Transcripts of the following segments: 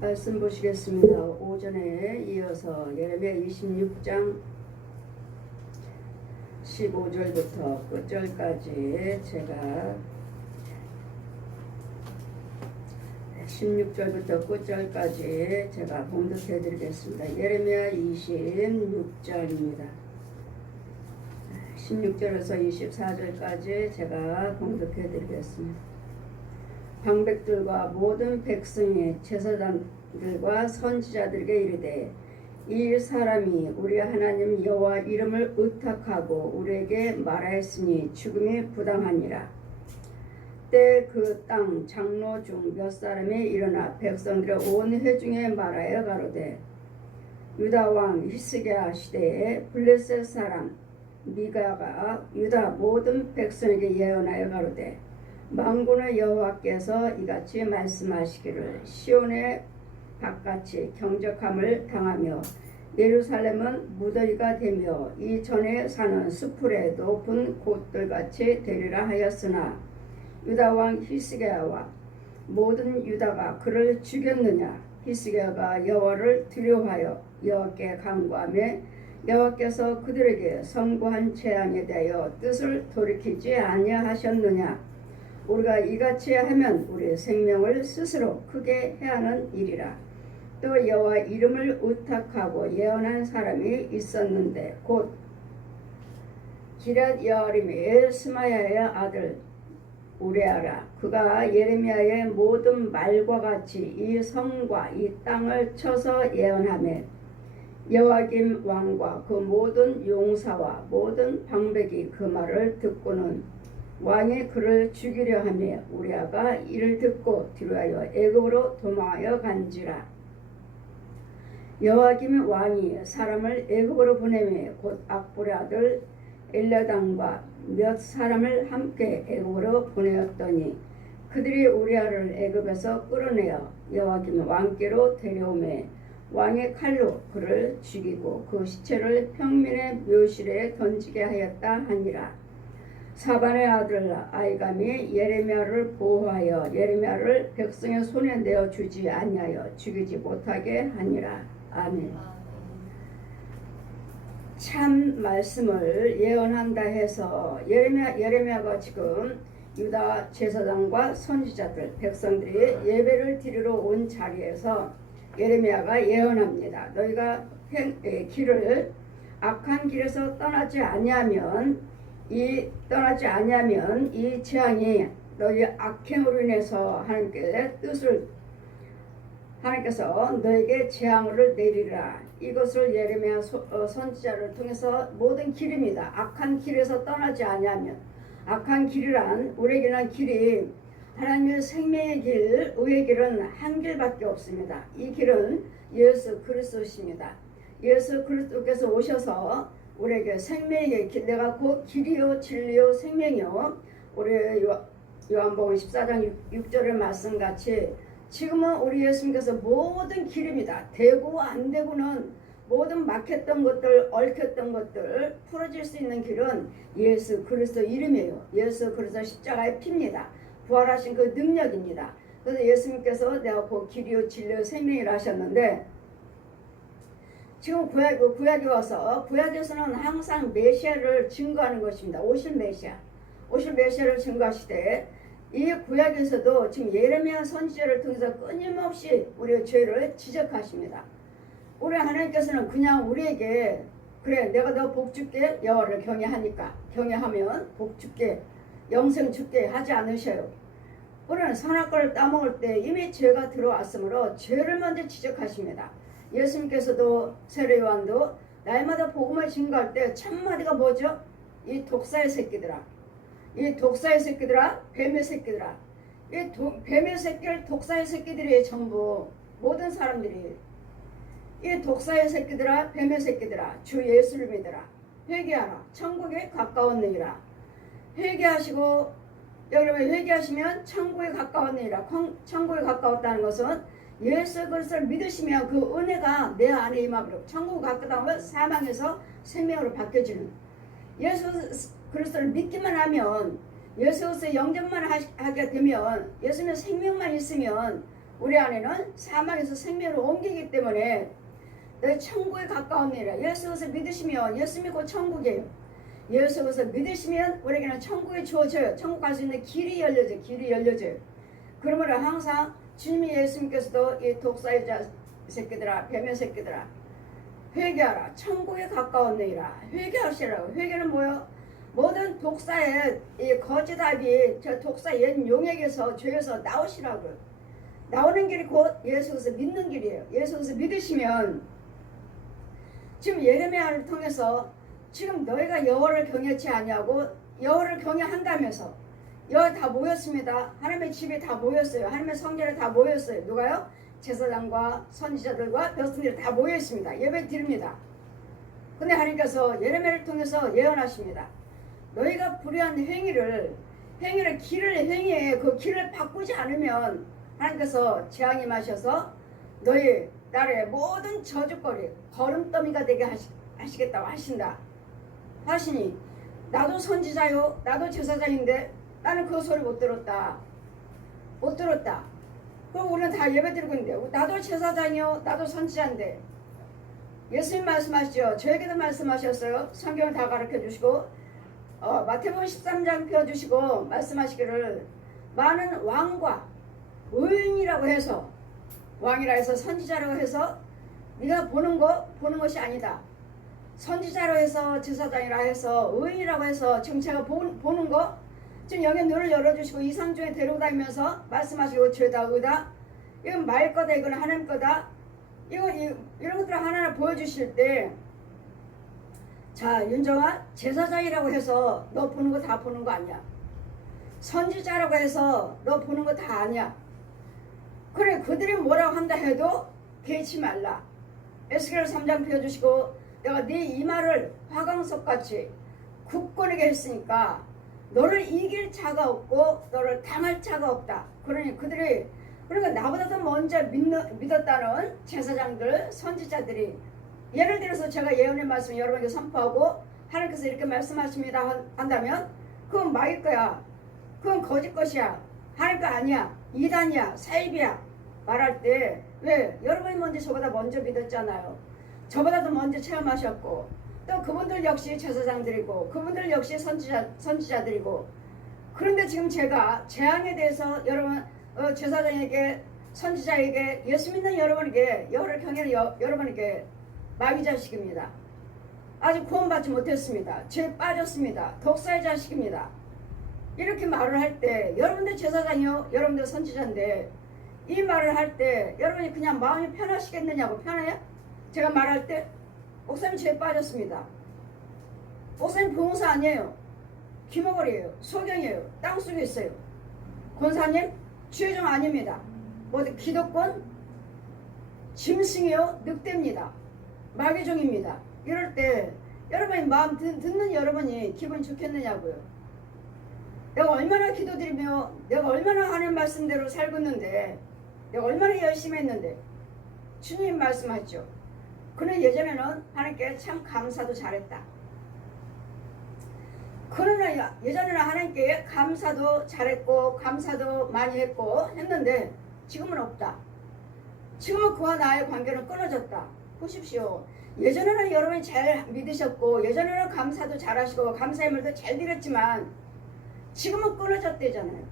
말씀 보시겠습니다. 오전에 이어서 예레미야 26장 15절부터 끝절까지 제가 16절부터 끝절까지 제가 봉독해 드리겠습니다. 예레미야 26장입니다. 16절에서 24절까지 제가 봉독해 드리겠습니다. 방백들과 모든 백성이 제사장들과 선지자들에게 이르되 이 사람이 우리 하나님 여호와 이름을 의탁하고 우리에게 말하였으니 죽음이 부당하니라. 때 그 땅 장로 중 몇 사람이 일어나 백성들의 온 회중에 말하여 가로되 유다 왕 히스기야 시대에 블레셋 사람 미가가 유다 모든 백성에게 예언하여 가로되 만군의 여호와께서 이같이 말씀하시기를 시온의 밭같이 경적함을 당하며 예루살렘은 무더기가 되며 이전에 사는 수풀의 높은 곳들같이 되리라 하였으나 유다 왕 히스기야와 모든 유다가 그를 죽였느냐. 히스기야가 여호와를 두려워하여 여호와께 간구하며 여호와께서 그들에게 선고한 재앙에 대하여 뜻을 돌이키지 아니하셨느냐. 우리가 이같이 하면 우리의 생명을 스스로 크게 해하는 일이라. 또 여호와 이름을 의탁하고 예언한 사람이 있었는데 곧 기럇 여아림의 스마야의 아들 우레아라. 그가 예레미야의 모든 말과 같이 이 성과 이 땅을 쳐서 예언하며 여호야김 왕과 그 모든 용사와 모든 방백이 그 말을 듣고는 왕이 그를 죽이려 하며 우리아가 이를 듣고 뒤로하여 애굽으로 도망하여 간지라. 여호야김 왕이 사람을 애굽으로 보내며 곧 악보의 아들 엘라담과 몇 사람을 함께 애굽으로 보내었더니 그들이 우리아를 애굽에서 끌어내어 여호야김 왕께로 데려오며 왕의 칼로 그를 죽이고 그 시체를 평민의 묘실에 던지게 하였다 하니라. 사반의 아들 아이감이 예레미야를 보호하여 예레미야를 백성의 손에 내어 주지 아니하여 죽이지 못하게 하니라. 아멘. 참 말씀을 예언한다 해서 예레미야가 지금 유다 제사장과 선지자들 백성들이 예배를 드리러 온 자리에서 예레미야가 예언합니다. 너희가 길을 악한 길에서 떠나지 아니하면 이 재앙이 너희 악행으로 인해서 하나님께서 너에게 재앙을 내리라. 이것을 예레미야 선지자를 통해서 모든 길입니다. 악한 길에서 떠나지 아니하면 악한 길이란 우리에게는 길이 하나님의 생명의 길, 의의 길은 한 길밖에 없습니다. 이 길은 예수 그리스도십니다. 예수 그리스도께서 오셔서 우리에게 생명의 길, 내가 곧 길이요 진리요 생명이요. 우리 요한복음 14장 6절의 말씀같이 지금은 우리 예수님께서 모든 길입니다. 되고 안 되고는 모든 막혔던 것들, 얽혔던 것들 풀어질 수 있는 길은 예수 그리스도 이름이에요. 예수 그리스도 십자가의 피입니다. 부활하신 그 능력입니다. 그래서 예수님께서 내가 곧 길이요 진리요 생명이라 하셨는데 지금 구약에 와서 구약에서는 항상 메시아를 증거하는 것입니다. 오실 메시아를 증거하시되 이 구약에서도 지금 예레미야 선지자를 통해서 끊임없이 우리의 죄를 지적하십니다. 우리 하나님께서는 그냥 우리에게 그래 내가 너 복 줄게 여호와를 경외하면 복 줄게 영생 줄게 하지 않으셔요. 우리는 선악과를 따먹을 때 이미 죄가 들어왔으므로 죄를 먼저 지적하십니다. 예수님께서도 세례요한도 날마다 복음을 증거할 때 첫마디가 뭐죠? 이 독사의 새끼들아, 뱀의 새끼들아. 이 뱀의 새끼를 독사의 새끼들이 전부 모든 사람들이 이 독사의 새끼들아, 뱀의 새끼들아, 주 예수를 믿으라. 회개하라. 천국에 가까웠느니라. 여러분 회개하시면 천국에 가까웠느니라. 천국에 가까웠다는 것은 예수 그리스도를 믿으시면 그 은혜가 내 안에 임하도록 천국 가까우면 사망에서 생명으로 바뀌어지는 예수 그리스도를 믿기만 하면 예수 그리스도의 영접만 하게 되면 예수님의 생명만 있으면 우리 안에는 사망에서 생명으로 옮기기 때문에 너희 천국에 가까웠느니라. 예수 그리스도 믿으시면 예수 믿고 천국이에요. 예수 그리스도 믿으시면 우리에게는 천국이 주어져요. 천국 갈 수 있는 길이 열려져요. 길이 열려져요. 그러므로 항상 주님이 예수님께서도 이 독사의자 새끼들아, 배면 새끼들아, 회개하라. 천국에 가까웠느니라. 회개하시라고. 회개는 뭐요? 모든 독사의 이 거짓답이 저 독사 옛 용에게서 죄에서 나오시라고요. 나오는 길이 곧 예수 그리스도 믿는 길이에요. 예수 그리스도 믿으시면 지금 예레미야를 통해서 지금 너희가 여호와를 경외치 아니하고 여호와를 경외한다면서 여기 다 모였습니다. 하나님의 집에 다 모였어요. 하나님의 성전에 다 모였어요. 누가요? 제사장과 선지자들과 백성들이 다 모여있습니다. 예배 드립니다. 근데 하나님께서 예레미야를 통해서 예언하십니다. 너희가 불의한 행위를 길을 행위에 그 길을 바꾸지 않으면 하나님께서 재앙이 마셔서 너희 나라의 모든 저주거리 걸음더미가 되게 하시겠다고 하신다. 하시니 나도 선지자요 나도 제사장인데 나는 그 소리 못 들었다. 그럼 우리는 다 예배드리고 있는데 나도 제사장이요 나도 선지자인데 예수님 말씀하시죠. 저에게도 말씀하셨어요. 성경을 다 가르쳐 주시고 마태복음 13장 펴주시고 말씀하시기를 많은 왕과 의인이라고 해서 왕이라 해서 선지자라고 해서 네가 보는 것이 아니다. 선지자로 해서 제사장이라 해서 의인이라고 해서 지금 제가 보는 거 지금 영의 눈을 열어주시고 이상중에 데리고 다니면서 말씀하시고 죄다 의다 이건 말 거다 이건 하나님 거다 이런 것들을 하나하나 보여주실 때 자 윤정아 제사장이라고 해서 너 보는 거 다 보는 거 아니야. 선지자라고 해서 너 보는 거 다 아니야. 그래 그들이 뭐라고 한다 해도 개의치 말라. 에스겔 3장 펴주시고 내가 네 이마를 화강석같이 굳건하게 했으니까 너를 이길 자가 없고 너를 당할 자가 없다. 그러니 그들이 그러니까 나보다 더 먼저 믿었다는 제사장들 선지자들이 예를 들어서 제가 예언의 말씀 여러분에게 선포하고 하나님께서 이렇게 말씀하십니다 한다면 그건 마일 거야. 그건 거짓 것이야. 하나님 거 아니야. 이단이야. 사입이야. 말할 때 왜? 여러분이 먼저 저보다 먼저 믿었잖아요. 저보다도 먼저 체험하셨고 또 그분들 역시 제사장들이고 그분들 역시 선지자들이고 그런데 지금 제가 재앙에 대해서 여러분 제사장에게 선지자에게 예수 믿는 여러분에게 여호와를 경외하는 여러분에게 마귀 자식입니다. 아직 구원받지 못했습니다. 죄에 빠졌습니다. 독사의 자식입니다. 이렇게 말을 할 때 여러분들 제사장이요 여러분들 선지자인데 이 말을 할 때 여러분이 그냥 마음이 편하시겠느냐고. 편해요? 제가 말할 때 목사님 죄에 빠졌습니다. 목사님 부흥사 아니에요. 귀머거리예요. 소경이에요. 땅속에 있어요. 권사님 주의종 아닙니다. 모두 기독권 짐승이요 늑대입니다. 마귀종입니다. 이럴 때 여러분이 마음 듣는 여러분이 기분 좋겠느냐고요. 내가 얼마나 기도드리며 내가 얼마나 하는 말씀대로 살고 있는데 내가 얼마나 열심히 했는데 주님 말씀하죠. 그는 예전에는 하나님께 참 감사도 잘했다. 그는 예전에는 하나님께 감사도 잘했고 감사도 많이 했는데 지금은 없다. 지금은 그와 나의 관계는 끊어졌다. 보십시오. 예전에는 여러분이 잘 믿으셨고 예전에는 감사도 잘하시고 감사의 말도 잘 드렸지만 지금은 끊어졌대잖아요.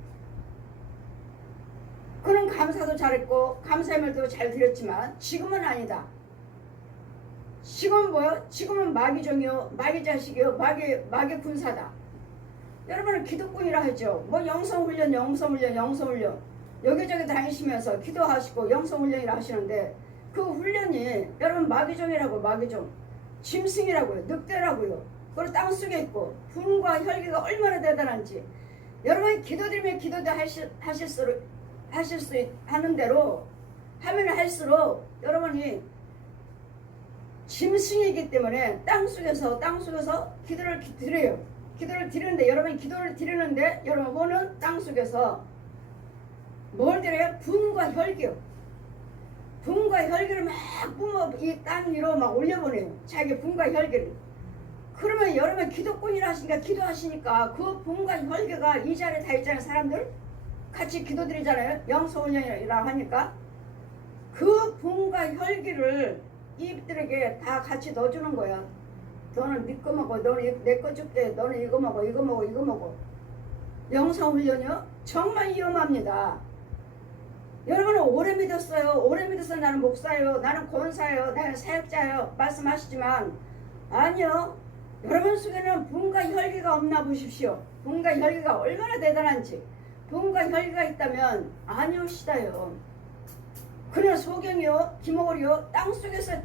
그는 감사도 잘했고 감사의 말도 잘 드렸지만 지금은 아니다. 지금은 뭐요? 지금은 마귀종이요 마귀 자식이요 마귀 군사다. 여러분은 기독군이라 하죠. 뭐 영성훈련 여기저기 다니시면서 기도하시고 영성훈련이라 하시는데 그 훈련이 여러분 마귀종이라고. 마귀종 짐승이라고요. 늑대라고요. 그리고 땅속에 있고 분과 혈기가 얼마나 대단한지 여러분이 기도드리면 기도도 하실 수 하는 대로 하면 할수록 여러분이 짐승이기 때문에 땅속에서 기도를 드려요. 기도를 드리는데 여러분이 기도를 드리는데 여러분은 땅속에서 뭘 드려요? 분과 혈기요. 분과 혈기를 막 뿜어 이 땅 위로 막 올려보내요. 자기 분과 혈기를. 그러면 여러분 기도꾼이라 하시니까 기도하시니까 그 분과 혈기가 이 자리에 다 있잖아요. 사람들 같이 기도드리잖아요. 영성훈련이라 하니까 그 분과 혈기를 이들에게 다 같이 넣어주는 거야. 너는 네 거 먹어, 너는 내 거 줄게, 너는 이거 먹어, 이거 먹어, 이거 먹어. 영성훈련이요? 정말 위험합니다. 여러분은 오래 믿었어요. 오래 믿어서 나는 목사예요, 나는 권사예요, 나는 사역자예요 말씀하시지만 아니요. 여러분 속에는 분과 혈기가 없나 보십시오. 분과 혈기가 얼마나 대단한지. 분과 혈기가 있다면 아니오시다요. 그는 소경이요, 기모리요, 땅속에서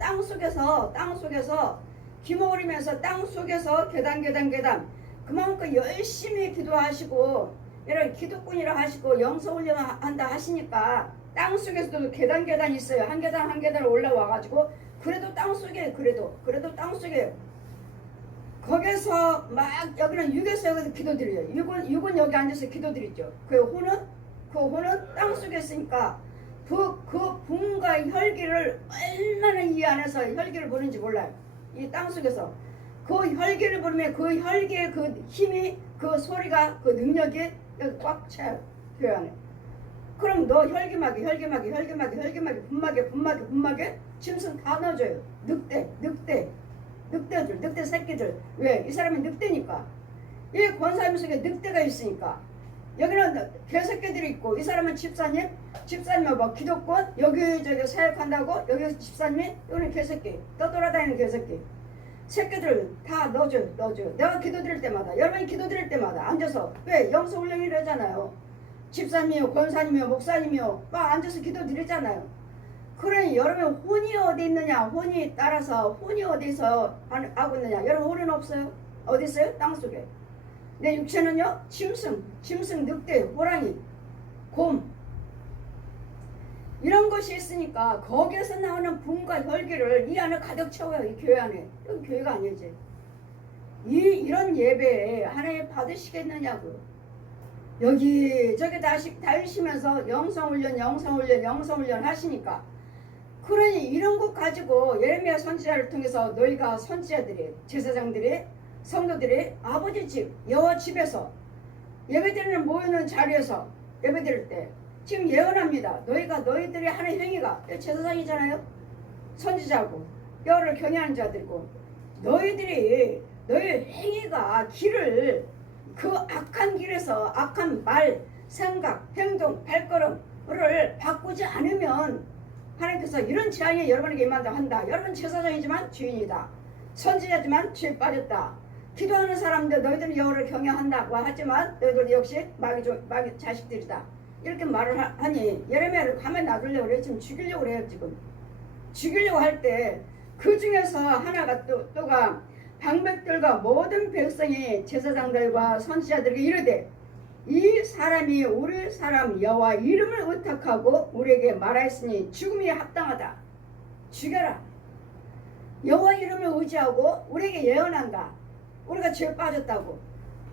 기모리면서 땅속에서 계단 그만큼 열심히 기도하시고 이런 기도꾼이라 하시고 영성훈련 한다 하시니까 땅속에서도 계단 있어요. 한 계단 올라와 가지고 그래도 땅속에 그래도 땅속에 거기서 막 여기는 육에서 여기서 기도드려요. 육은 여기 앉아서 기도드리죠. 그 혼은 땅속에 있으니까 그 분과 혈기를 얼마나 이 안에서 혈기를 부르는지 몰라요. 이 땅속에서 그 혈기를 부르면 그 혈기의 그 힘이 그 소리가 그 능력이 여기 꽉 차요. 교회 안에. 그럼 너 혈기마게 분마게 짐승 다 넣어줘요. 늑대 새끼들. 왜? 이 사람이 늑대니까. 이 권사님 속에 늑대가 있으니까. 여기는 개새끼들이 있고 이 사람은 집사님 뭐 기독권 여기저기 사역한다고 여기 집사님이 여기는 개새끼 떠돌아다니는 개새끼 새끼들 다 넣어줘요. 내가 기도드릴 때마다 여러분이 기도드릴 때마다 앉아서 왜 영성훈련이라잖아요. 집사님이요 권사님이요 목사님이요 막 앉아서 기도드리잖아요. 그러니 여러분 혼이 어디 있느냐 혼이 따라서 혼이 어디서 하고 있느냐 여러분 혼은 없어요. 어디 있어요? 땅속에. 내 육체는요 짐승 늑대 호랑이 곰 이런 것이 있으니까 거기에서 나오는 분과 혈기를 이 안에 가득 채워요. 이 교회 안에. 여기 교회가 아니지. 이런 예배에 하나님 받으시겠느냐고. 여기저기 다니시면서 영성훈련 하시니까 그러니 이런 것 가지고 예레미야 선지자를 통해서 너희가 선지자들이 제사장들이 성도들이 아버지 집 여호와 집에서 예배드리는 모이는 자리에서 예배드릴 때 지금 예언합니다. 너희들이 하는 행위가 제사장이잖아요. 선지자고 여호와를 경외하는 자들이고 너희 행위가 길을 그 악한 길에서 악한 말, 생각, 행동, 발걸음을 바꾸지 않으면 하나님께서 이런 재앙이 여러분에게 임한다 한다. 여러분 제사장이지만 죄인이다. 선지자지만 죄에 빠졌다. 기도하는 사람들 너희들은 여호와를 경외한다고 하지만 너희들 역시 마귀 자식들이다. 이렇게 말을 하니 예레미야를 가만히 놔두려고 그래. 지금 죽이려고 그래요. 지금 죽이려고 할 때 그 중에서 하나가 또가 방백들과 모든 백성이 제사장들과 선지자들에게 이르되 이 사람이 우리 사람 여호와 이름을 의탁하고 우리에게 말하였으니 죽음이 합당하다. 죽여라. 여호와 이름을 의지하고 우리에게 예언한다. 우리가 죄에 빠졌다고.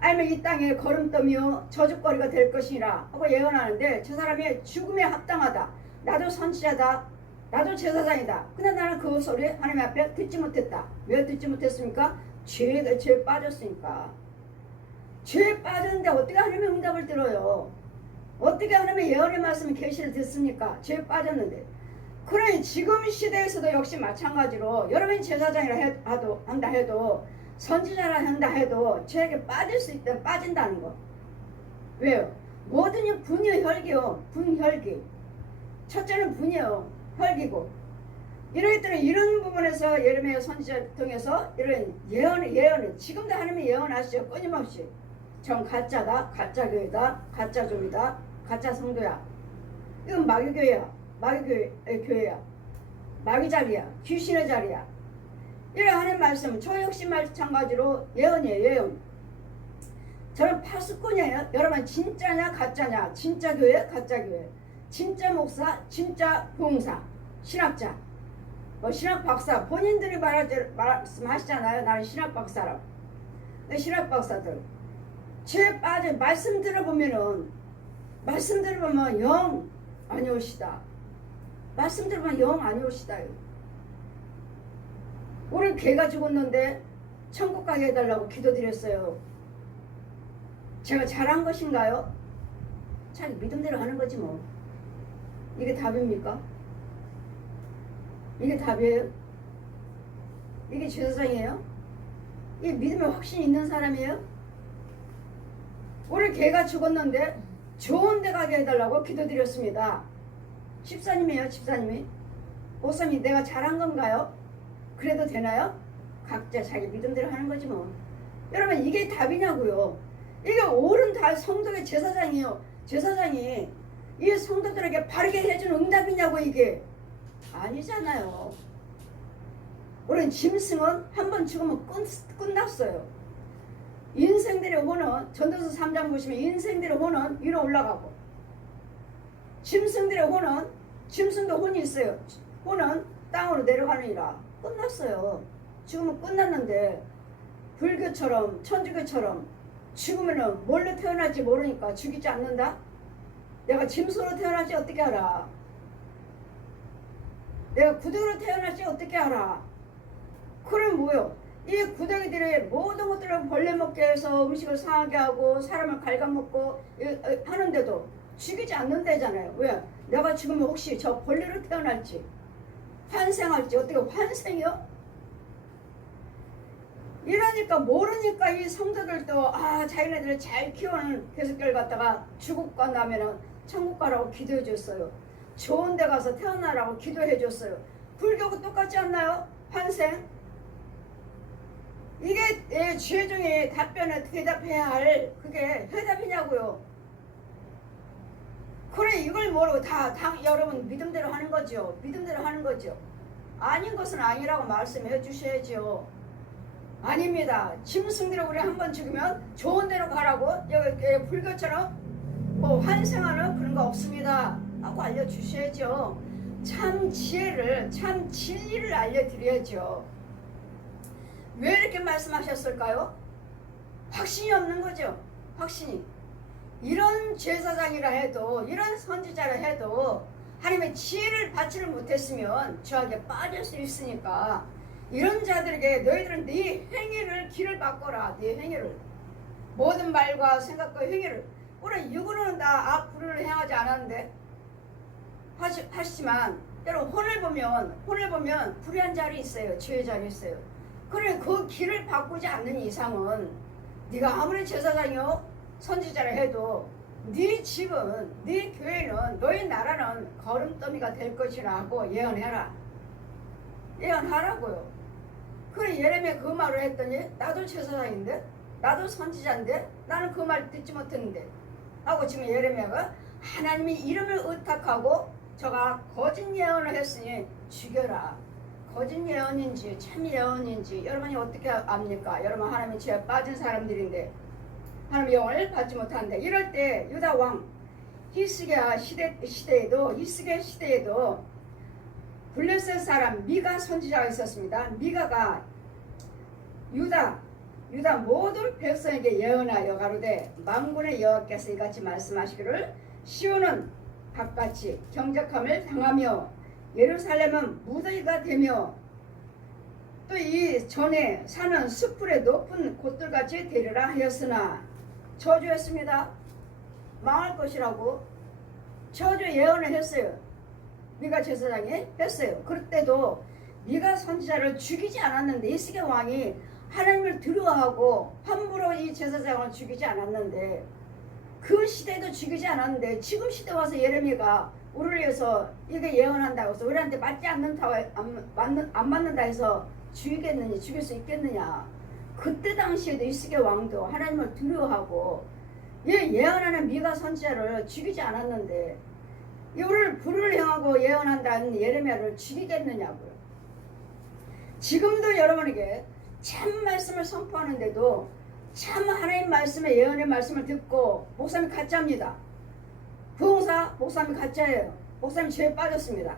아니면 이 땅에 거름더미요 저주거리가 될 것이라 하고 예언하는데 저 사람이 죽음에 합당하다. 나도 선지자다. 나도 제사장이다. 근데 나는 그 소리 하나님 앞에 듣지 못했다. 왜 듣지 못했습니까? 죄에 빠졌으니까. 죄에 빠졌는데 어떻게 하나님의 응답을 들어요? 어떻게 하나님의 예언의 말씀을 계시를 듣습니까? 죄에 빠졌는데. 그러니 지금 시대에서도 역시 마찬가지로 여러분이 제사장이라 한다 해도 선지자라 한다 해도 죄에게 빠질 수 있다. 빠진다는 거. 왜요? 뭐든지 분이요 혈기요. 분혈기. 첫째는 분이요. 혈기고. 이러기 때문에 이런 부분에서 예레미야 선지자를 통해서 이런 예언을 지금도 하나님이 예언하시죠. 끊임없이. 전 가짜다. 가짜 교회다. 가짜 종이다. 가짜 성도야. 이건 마귀교회야. 교회야. 마귀 자리야. 귀신의 자리야. 이런 하나님 말씀 저 역시 마찬가지로 예언이에요. 예언. 저는 파수꾼이에요. 여러분 진짜냐 가짜냐. 진짜 교회 가짜 교회. 진짜 목사 진짜 봉사 신학자 신학 박사 본인들이 말씀하시잖아요. 나는 신학 박사라고. 신학 박사들 죄에 빠져 말씀 들어보면 영 아니오시다. 말씀 들어보면 영 아니오시다요. 우리 개가 죽었는데 천국 가게 해달라고 기도드렸어요. 제가 잘한 것인가요? 자기 믿음대로 하는 거지 뭐. 이게 답입니까? 이게 답이에요? 이게 제사장이에요? 이게 믿음에 확신이 있는 사람이에요? 우리 개가 죽었는데 좋은 데 가게 해달라고 기도드렸습니다. 집사님이에요, 집사님이. 목사님, 내가 잘한 건가요? 그래도 되나요? 각자 자기 믿음대로 하는 거지 뭐. 여러분, 이게 답이냐고요. 이게 옳은 성도의 제사장이에요. 제사장이 이 성도들에게 바르게 해준 응답이냐고. 이게 아니잖아요. 우리는 짐승은 한 번 죽으면 끝났어요. 인생들의 혼은, 전도서 3장 보시면 인생들의 혼은 위로 올라가고, 짐승들의 혼은, 짐승도 혼이 있어요. 혼은 땅으로 내려가느니라. 끝났어요. 죽으면 끝났는데, 불교처럼 천주교처럼 죽으면은 뭘로 태어날지 모르니까 죽이지 않는다? 내가 짐승으로 태어날지 어떻게 알아? 내가 구덩이로 태어날지 어떻게 알아? 그럼 뭐요? 이 구덩이들이 모든 것들을 벌레 먹게 해서 음식을 상하게 하고 사람을 갉아먹고 하는데도 죽이지 않는다잖아요. 왜? 내가 죽으면 혹시 저 벌레로 태어날지, 환생할지, 어떻게 환생이요? 이러니까 모르니까 이 성도들도 자기네들을 잘 키우는 개새끼를 갖다가 죽고 나면은 천국 가라고 기도해 줬어요. 좋은 데 가서 태어나라고 기도해 줬어요. 불교하고 똑같지 않나요? 환생. 이게 죄 중에 답변에 대답해야 할 그게 해답이냐고요. 그래, 이걸 모르고 다 여러분 믿음대로 하는 거죠. 믿음대로 하는 거죠. 아닌 것은 아니라고 말씀해 주셔야죠. 아닙니다. 짐승들이 우리 한번 죽으면 좋은 데로 가라고, 여기 불교처럼 뭐 환생하는 그런 거 없습니다 하고 알려주셔야죠. 참 지혜를, 참 진리를 알려드려야죠. 왜 이렇게 말씀하셨을까요? 확신이 없는 거죠. 확신이. 이런 제사장이라 해도, 이런 선지자라 해도 하나님의 지혜를 받지를 못했으면 죄악에 빠질 수 있으니까, 이런 자들에게 너희들은 네 행위를 길을 바꿔라. 네 행위를, 모든 말과 생각과 행위를. 우리 육으로는 다 악불을 행하지 않았는데 하시지만, 여러분 혼을 보면 불의한 자리 있어요. 죄의 자리 있어요. 그래, 그 길을 바꾸지 않는 이상은 네가 아무리 제사장이요 선지자라 해도 네 집은, 네 교회는, 너희 나라는 거름더미가 될 것이라고 예언해라. 예언하라고요. 그래, 예레미야 그 말을 했더니 나도 제사장인데, 나도 선지자인데 나는 그 말 듣지 못했는데 하고, 지금 예레미야가 하나님이 이름을 의탁하고 저가 거짓 예언을 했으니 죽여라. 거짓 예언인지 참 예언인지 여러분이 어떻게 압니까? 여러분, 하나님의 죄에 빠진 사람들인데 하나님의 영을 받지 못하는데, 이럴 때 유다 왕 히스기야 시대에도 블레셋 사람 미가 선지자가 있었습니다. 미가가 유다 모든 백성에게 예언하여 가로되, 만군의 여호와께서 이같이 말씀하시기를 시온은 바깥이 경작함을 당하며 예루살렘은 무더기가 되며 또 이 전에 사는 숲풀의 높은 곳들같이 되리라 하였으나, 저주했습니다. 망할 것이라고 저주 예언을 했어요. 미가 제사장이 했어요. 그때도 미가 선지자를 죽이지 않았는데, 히스기야 왕이 하나님을 두려워하고 함부로 이 제사장을 죽이지 않았는데, 그 시대도 죽이지 않았는데 지금 시대 와서 예레미야가 우리를 위해서 이게 예언한다고 해서 우리한테 맞지 않는다고, 안 맞는다 해서 죽이겠느냐, 죽일 수 있겠느냐. 그때 당시에도 히스기야 왕도 하나님을 두려워하고 예언하는 미가 선지자를 죽이지 않았는데, 우리를 불을 행하고 예언한다는 예레미야를 죽이겠느냐고요. 지금도 여러분에게 참 말씀을 선포하는데도 참 하나님 말씀의 예언의 말씀을 듣고, 목사님 가짜입니다. 부흥사 목사님 가짜예요. 목사님 죄에 빠졌습니다.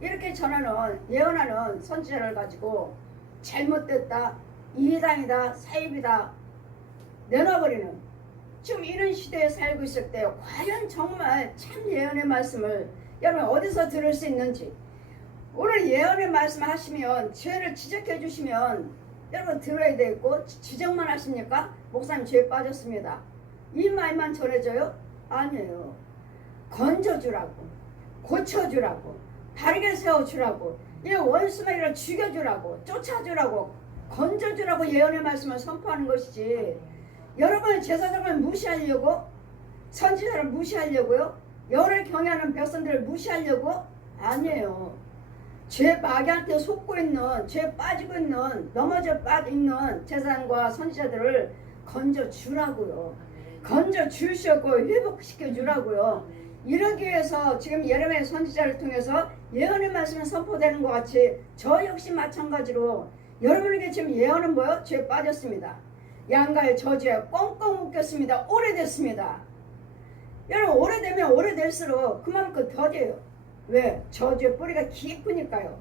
이렇게 전하는, 예언하는 선지자를 가지고 잘못됐다, 이해당이다, 사입이다 내놔버리는, 지금 이런 시대에 살고 있을 때 과연 정말 참 예언의 말씀을 여러분 어디서 들을 수 있는지, 오늘 예언의 말씀 하시면, 죄를 지적해 주시면 여러분 들어야 되고, 지적만 하십니까? 목사님 죄에 빠졌습니다, 이 말만 전해져요? 아니에요. 건져주라고, 고쳐주라고, 바르게 세워주라고, 이 원수마귀를 죽여주라고, 쫓아주라고, 건져주라고 예언의 말씀을 선포하는 것이지, 여러분의 제사장을 무시하려고, 선지자를 무시하려고요, 여호와를 경외하는 백성들을 무시하려고? 아니에요. 죄 마귀한테 속고 있는, 죄 빠지고 있는, 넘어져 있는 제사장과 선지자들을 건져주라고요. 건져주시고 회복시켜주라고요. 이러기 위해서 지금 예레미야 선지자를 통해서 예언의 말씀이 선포되는 것 같이 저 역시 마찬가지로 여러분에게 지금 예언은 뭐요? 죄에 빠졌습니다. 양가의 저주에 꽁꽁 묶였습니다. 오래됐습니다. 여러분 오래되면 오래될수록 그만큼 더뎌요. 왜? 저주의 뿌리가 깊으니까요.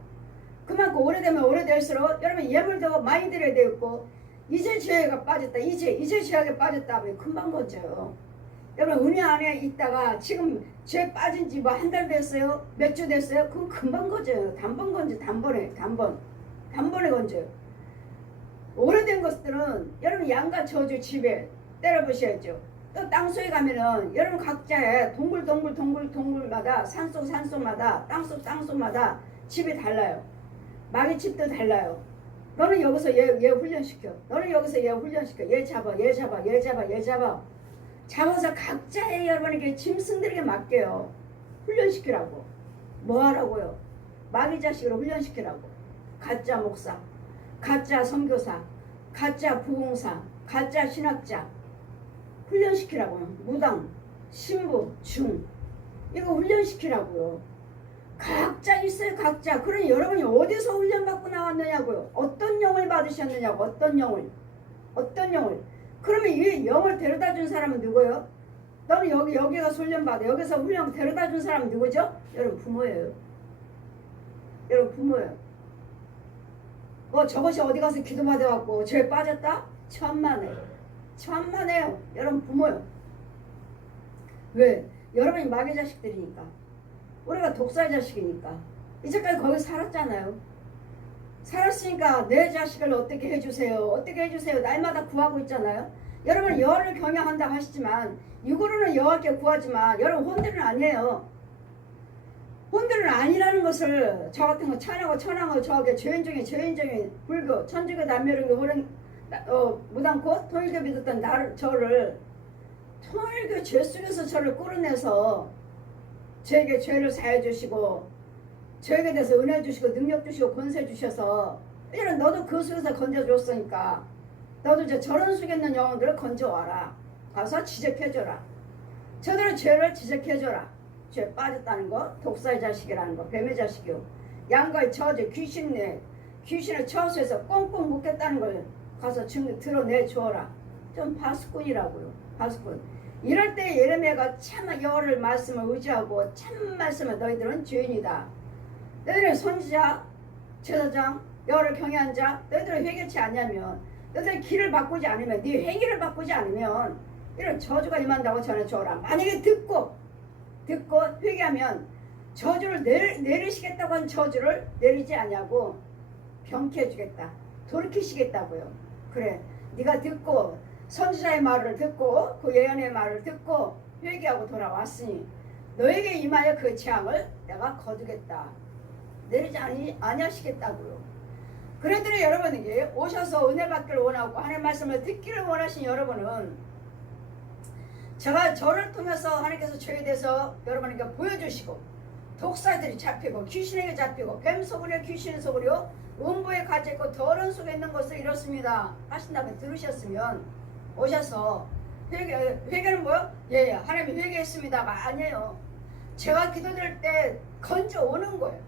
그만큼 오래되면 오래될수록 여러분 예물도 많이 드려야 되겠고 이제 죄가 빠졌다. 이제 죄악에 빠졌다 하면 금방 건져요. 여러분 은혜 안에 있다가 지금 죄 빠진 지 뭐 한 달 됐어요? 몇 주 됐어요? 그건 금방 건져요. 단번 건져. 단번에 건져요. 오래된 것들은 여러분 양가 저주 집에 때려보셔야죠. 또 땅속에 가면은 여러분 각자의 동굴마다 산속마다 땅속마다 집이 달라요. 마귀 집도 달라요. 너는 여기서 얘 훈련시켜. 너는 여기서 얘 훈련시켜. 얘 잡아. 잡아서 각자의 여러분에게 짐승들에게 맡겨요. 훈련시키라고. 뭐 하라고요? 마귀 자식으로 훈련시키라고. 가짜 목사, 가짜 선교사, 가짜 부흥사, 가짜 신학자 훈련시키라고. 무당, 신부, 중 이거 훈련시키라고요. 각자 있어요. 각자. 그러니 여러분이 어디서 훈련받고 나왔느냐고요. 어떤 영을 받으셨느냐고. 어떤 영을. 그러면 이 영을 데려다 준 사람은 누구예요? 너는 여기 가서 훈련받아. 여기서 훈련 데려다 준 사람은 누구죠? 여러분 부모예요. 저것이 어디 가서 기도 받아갖고 죄에 빠졌다? 천만에요. 여러분 부모요. 왜? 여러분이 마귀 자식들이니까. 우리가 독사의 자식이니까. 이제까지 거기 살았잖아요. 살았으니까 내 자식을 어떻게 해주세요. 날마다 구하고 있잖아요. 여러분 여호와를 경외한다고 하시지만 육으로는 여호와께 구하지만 여러분 혼들은 아니에요. 혼들은 아니라는 것을 저 같은 거 천하고 저하게 죄인 중에 불교 천주교 남녀론교 무당코 통일교 믿었던 저를 통일교 죄 속에서 저를 끌어내서 저에게 죄를 사해 주시고 저에게 대해서 은혜 주시고 능력 주시고 권세 주셔서 이런 너도 그 속에서 건져줬으니까 너도 이제 저런 속에 있는 영혼들을 건져와라. 가서 지적해줘라. 저들의 죄를 지적해줘라. 죄 빠졌다는 거, 독사의 자식이라는 거, 뱀의 자식이요. 양가의 저주, 귀신의 처소에서 꽁꽁 묶였다는 걸 가서 드러내 주어라. 좀 파수꾼이라고요. 파수꾼. 이럴 때 예레미야가 참 여호와를 말씀을 의지하고 참 말씀을 너희들은 죄인이다. 너희들은 선지자, 제사장, 여호와를 경외한 자, 너희들은 회개치 않냐면 너희들 길을 바꾸지 않으면 네 행위를 바꾸지 않으면 이런 저주가 임한다고 전해주어라. 만약에 듣고 회개하면 저주를 내리시겠다고 한 저주를 내리지 않냐고 병쾌해주겠다. 돌이키시겠다고요. 그래 네가 듣고 선지자의 말을 듣고 그 예언의 말을 듣고 회개하고 돌아왔으니 너에게 임하여 그 재앙을 내가 거두겠다. 내리지 아니하시겠다고요. 그랬더니 여러분에게 오셔서 은혜 받기를 원하고 하나님의 말씀을 듣기를 원하신 여러분은 제가 저를 통해서 하나님께서 죄에 대해서 여러분에게 보여주시고 독사들이 잡히고 귀신에게 잡히고 뱀 속으려 귀신 속으려 음부에 갇혀있고 더러운 속에 있는 것을 이렇습니다 하신다면 들으셨으면 오셔서 회개는 뭐요? 예, 하나님이 회개했습니다가 아니에요. 제가 기도드릴 때 건져오는 거예요.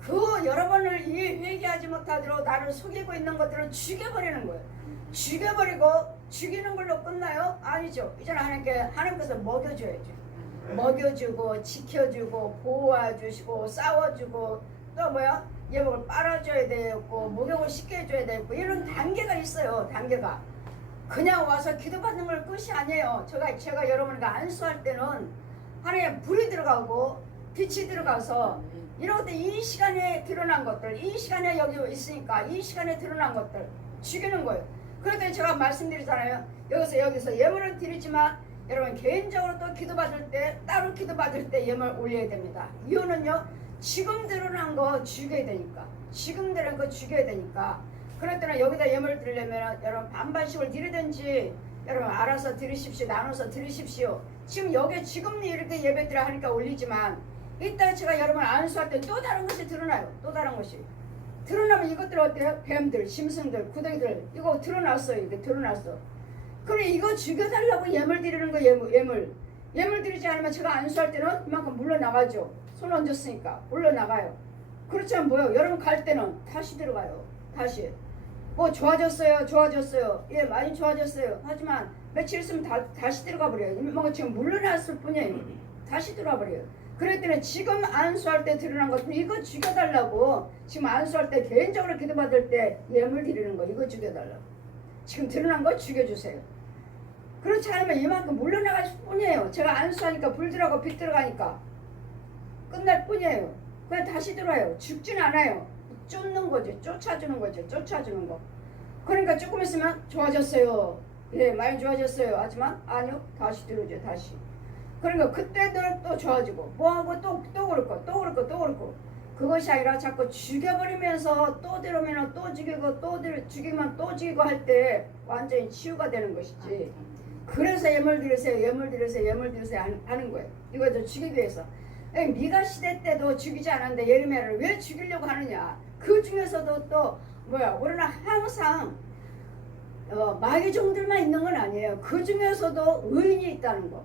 그 여러분을 이 회개하지 못하도록 나를 속이고 있는 것들을 죽여버리는 거예요. 죽여버리고 죽이는 걸로 끝나요? 아니죠. 이제는 하나님께서 먹여줘야죠. 먹여주고 지켜주고 보호해주시고 싸워주고 또 뭐야? 예복을 빨아줘야 되고 목욕을 시켜줘야 되고 이런 단계가 있어요. 단계가. 그냥 와서 기도받는 걸 끝이 아니에요. 제가 여러분에게 안수할 때는 하나님의 불이 들어가고 빛이 들어가서 이런 것들 이 시간에 드러난 것들 이 시간에 여기 있으니까 이 시간에 드러난 것들 죽이는 거예요. 그랬더니 제가 말씀드리잖아요. 여기서 예물을 드리지만 여러분 개인적으로 또 기도받을 때 따로 기도받을 때 예물 올려야 됩니다. 이유는요, 지금 드러난 거 죽여야 되니까. 지금 드러난 거 죽여야 되니까. 그랬더니 여기다 예물 드리려면 여러분 반반씩을 드리든지 여러분 알아서 드리십시오. 나눠서 드리십시오. 지금 여기 지금 이렇게 예배드려 하니까 올리지만 이따 제가 여러분 안수할 때 또 다른 것이 드러나요. 또 다른 것이 드러나면 이것들 어때요? 뱀들, 짐승들, 구덩이들 이거 드러났어요. 이게 드러났어. 그래 이거 죽여달라고 예물 드리는 거. 예물 드리지 않으면 제가 안수할 때는 이만큼 물러나가죠. 손 얹었으니까 물러나가요. 그렇지 않으면 뭐요? 여러분 갈 때는 다시 들어가요. 다시 뭐 좋아졌어요. 예, 많이 좋아졌어요. 하지만 며칠 있으면 다시 들어가 버려요. 뭔가 지금 물러났을 뿐이에요. 다시 들어가 버려요. 그랬더니 지금 안수할 때 드러난 것은 이거 죽여달라고. 지금 안수할 때 개인적으로 기도받을 때 예물 드리는 거 이거 죽여달라고. 지금 드러난 거 죽여주세요. 그렇지 않으면 이만큼 물러나갈 뿐이에요. 제가 안수하니까 불 들어가고 빛 들어가니까 끝날 뿐이에요. 그냥 다시 들어와요. 죽진 않아요. 쫓는 거지. 쫓아주는 거죠. 쫓아주는 거. 그러니까 조금 있으면 좋아졌어요. 예, 많이 좋아졌어요. 하지만 아니요. 다시 들어오죠. 다시. 그러니까 그때들은 또 좋아지고 뭐하고 또 그렇고 그것이 아니라 자꾸 죽여버리면서 또 들어오면 또 죽이고 죽이면 또 죽이고 할 때 완전히 치유가 되는 것이지. 그래서 예물 드리세요 하는 거예요. 이거 죽이기 위해서. 미가 시대 때도 죽이지 않았는데 예레미야를 왜 죽이려고 하느냐. 그 중에서도 또 우리는 항상 마귀 종들만 있는 건 아니에요. 그 중에서도 의인이 있다는 거.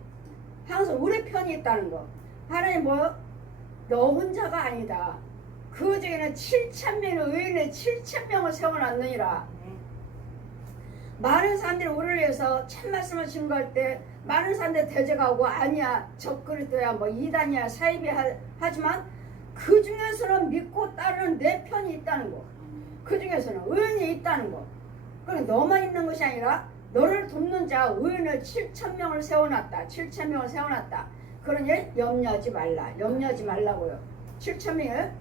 항상 우리 편이 있다는 거. 하나님 너 혼자가 아니다. 그 중에는 7,000명의 의인의 7,000명을 세워놨느니라. 많은 사람들이 우리를 위해서 참 말씀을 증거할 때 많은 사람들이 대적하고 아니야 적그리스도야 이단이야 사입이야 하지만 그 중에서는 믿고 따르는 내 편이 있다는 거. 그 중에서는 의인이 있다는 거. 그럼 너만 있는 것이 아니라 너를 돕는 자 의인을 7,000명을 세워놨다. 7,000명을 세워놨다. 그러니 염려하지 말라고요. 7,000명을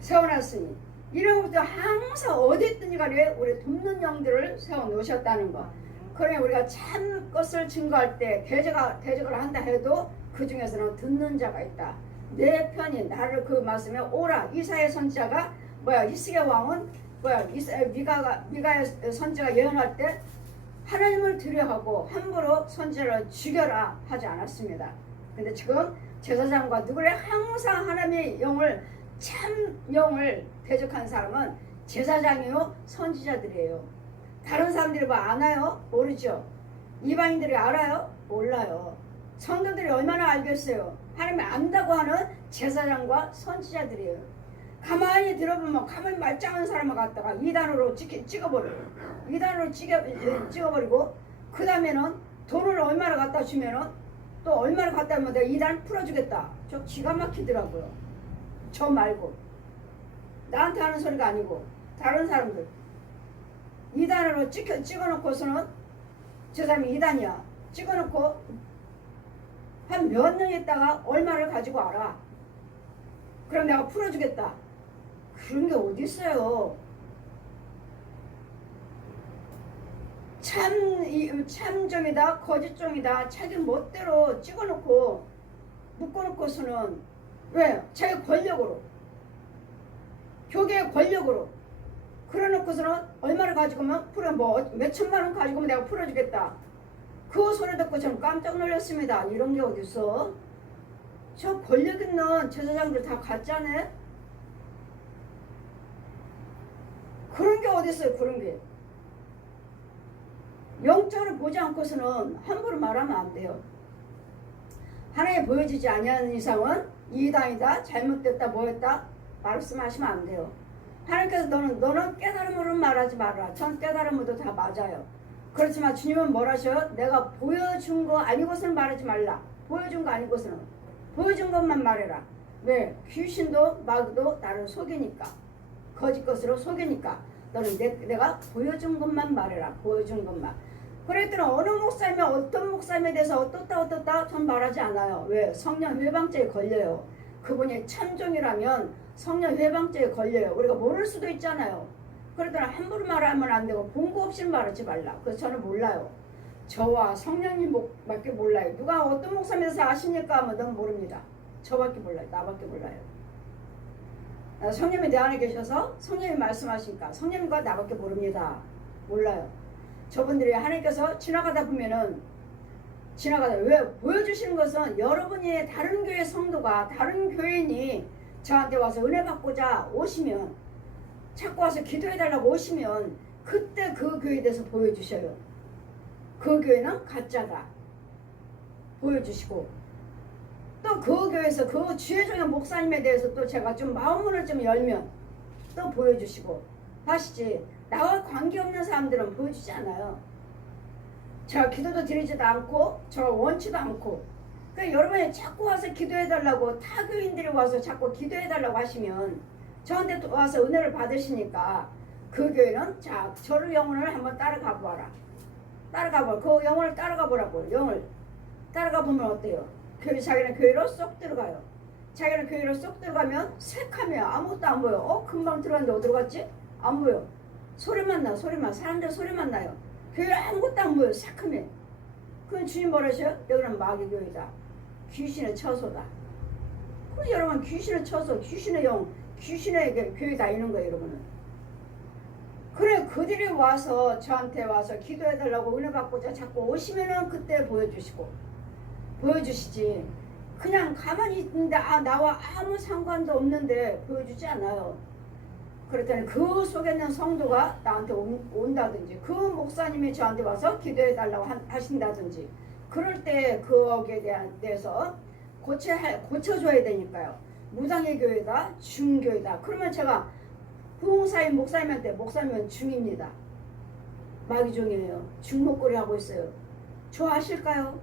세워놨으니 이런 것도 항상 어디 있든지 간에 우리 돕는 영들을 세워놓으셨다는 거. 그러니 우리가 참 것을 증거할 때 대적을 한다 해도 그 중에서는 듣는 자가 있다. 내 편이 나를 그 말씀에 오라. 이사의 선지자가 이스라엘 왕은 미가의 선지자가 예언할 때 하나님을 두려워하고 함부로 선지자를 죽여라 하지 않았습니다. 근데 지금 제사장과 누구를 항상 하나님의 영을 참 영을 대적한 사람은 제사장이요 선지자들이에요. 다른 사람들이 아나요? 모르죠. 이방인들이 알아요? 몰라요. 성도들이 얼마나 알겠어요? 하나님이 안다고 하는 제사장과 선지자들이에요. 가만히 들어보면 가만히 말짱한 사람을 갖다가 이단으로 찍어버려요. 이단으로 찍어버리고 그 다음에는 돈을 얼마나 갖다 주면은 또 얼마나 갖다 주면 내가 이단 풀어주겠다. 저 기가 막히더라고요. 저 말고 나한테 하는 소리가 아니고 다른 사람들 이단으로 찍어놓고서는 저 사람이 이단이야. 찍어놓고 한 몇 년 있다가 얼마를 가지고 와라. 그럼 내가 풀어주겠다. 그런 게 어디 있어요. 참종이다 거짓종이다 자기 멋대로 찍어놓고 묶어놓고서는 왜? 자기 권력으로 교계의 권력으로 그래놓고서는 얼마를 가지고 오면 몇 천만 원 가지고 오면 내가 풀어주겠다. 그 소리 듣고 전 깜짝 놀랐습니다. 이런 게 어딨어? 저 권력 있는 제사장들 다 가짜네? 그런 게 어딨어요. 그런 게 영적으로 보지 않고서는 함부로 말하면 안 돼요. 하나님 보여지지 아니하는 이상은 이단이다 잘못됐다 뭐했다 말씀하시면 안 돼요. 하나님께서 너는 깨달음으로 말하지 마라. 전 깨달음으로 다 맞아요. 그렇지만 주님은 뭘 하셔요? 내가 보여준 거 아니고서는 말하지 말라. 보여준 거 아니고서는 보여준 것만 말해라. 왜? 귀신도 마귀도 나를 속이니까 거짓 것으로 속이니까 너는 내가 보여준 것만 말해라. 보여준 것만. 그랬더니 어느 목사님이 어떤 목사님에 대해서 어떻다 전 말하지 않아요. 왜? 성령 회방죄에 걸려요. 그분이 참종이라면 성령 회방죄에 걸려요. 우리가 모를 수도 있잖아요. 그러더니 함부로 말하면 안 되고 본거 없이는 말하지 말라. 그래서 저는 몰라요. 저와 성령님밖에 몰라요. 누가 어떤 목사님에서 아십니까? 하면 넌 모릅니다. 저밖에 몰라요. 나밖에 몰라요. 성령님이 내 안에 계셔서 성령님이 말씀하시니까 성령님과 나밖에 모릅니다. 몰라요. 저분들이 하나님께서 지나가다 보면은 왜 보여주시는 것은 여러분이 다른 교회 성도가 다른 교인이 저한테 와서 은혜 받고자 오시면 자꾸 와서 기도해달라고 오시면 그때 그 교회에 대해서 보여주셔요. 그 교회는 가짜다 보여주시고 또 그 교회에서 그 주의종의 목사님에 대해서 또 제가 좀 마음문을 좀 열면 또 보여주시고 아시지? 나와 관계없는 사람들은 보여주지 않아요. 제가 기도도 드리지도 않고 제가 원치도 않고 그러니까 여러분이 자꾸 와서 기도해달라고 타 교인들이 와서 자꾸 기도해달라고 하시면 저한테 또 와서 은혜를 받으시니까 그 교회는 자 저를 영혼을 한번 따라가 보아라. 그 영혼을 따라가 보라고. 영을 따라가 보면 어때요? 자기는 교회로 쏙 들어가요. 자기는 교회로 쏙 들어가면 색하면 아무것도 안 보여. 금방 들어갔는데 어디로 갔지? 안 보여. 소리만 나. 사람들 소리만 나요. 교회 아무것도 안 보여. 새카매. 그럼 주님 뭐라 하셔요? 여기는 마귀 교회다. 귀신의 처소다. 그럼 여러분 귀신의 처소, 귀신의 영, 귀신의 교회다 이런 거예요 여러분은. 그래 그들이 와서 저한테 와서 기도해달라고 은혜 받고자 자꾸 오시면은 그때 보여주시지. 그냥 가만히 있는데 나와 아무 상관도 없는데 보여주지 않아요. 그랬더니 그 속에 있는 성도가 나한테 온다든지 그 목사님이 저한테 와서 기도해달라고 하신다든지 그럴 때 거기에 대해서 고쳐줘야 되니까요. 무당의 교회다 중교회다. 그러면 제가 부흥사인 목사님한테 목사님은 중입니다. 마귀종이에요. 중목걸이 하고 있어요. 좋아하실까요?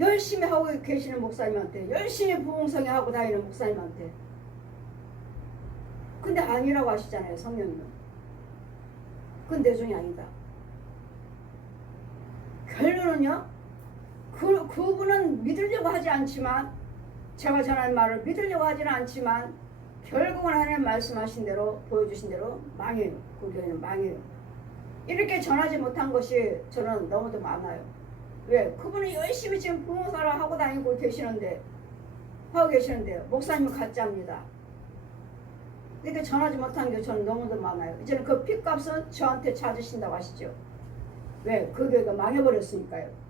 열심히 하고 계시는 목사님한테 열심히 부흥성에 하고 다니는 목사님한테 근데 아니라고 하시잖아요. 성령님은. 그건 내 종이 아니다. 결론은요. 그분은 믿으려고 하지 않지만 제가 전하는 말을 믿으려고 하지는 않지만 결국은 하나님 말씀하신 대로 보여주신 대로 망해요. 그 교회는 망해요. 이렇게 전하지 못한 것이 저는 너무도 많아요. 왜? 그분은 열심히 지금 부흥사를 하고 다니고 계시는데 목사님은 가짜입니다. 이렇게 전하지 못한 게 저는 너무도 많아요. 이제는 그 핏값은 저한테 찾으신다고 하시죠. 왜? 그 교회가 망해버렸으니까요.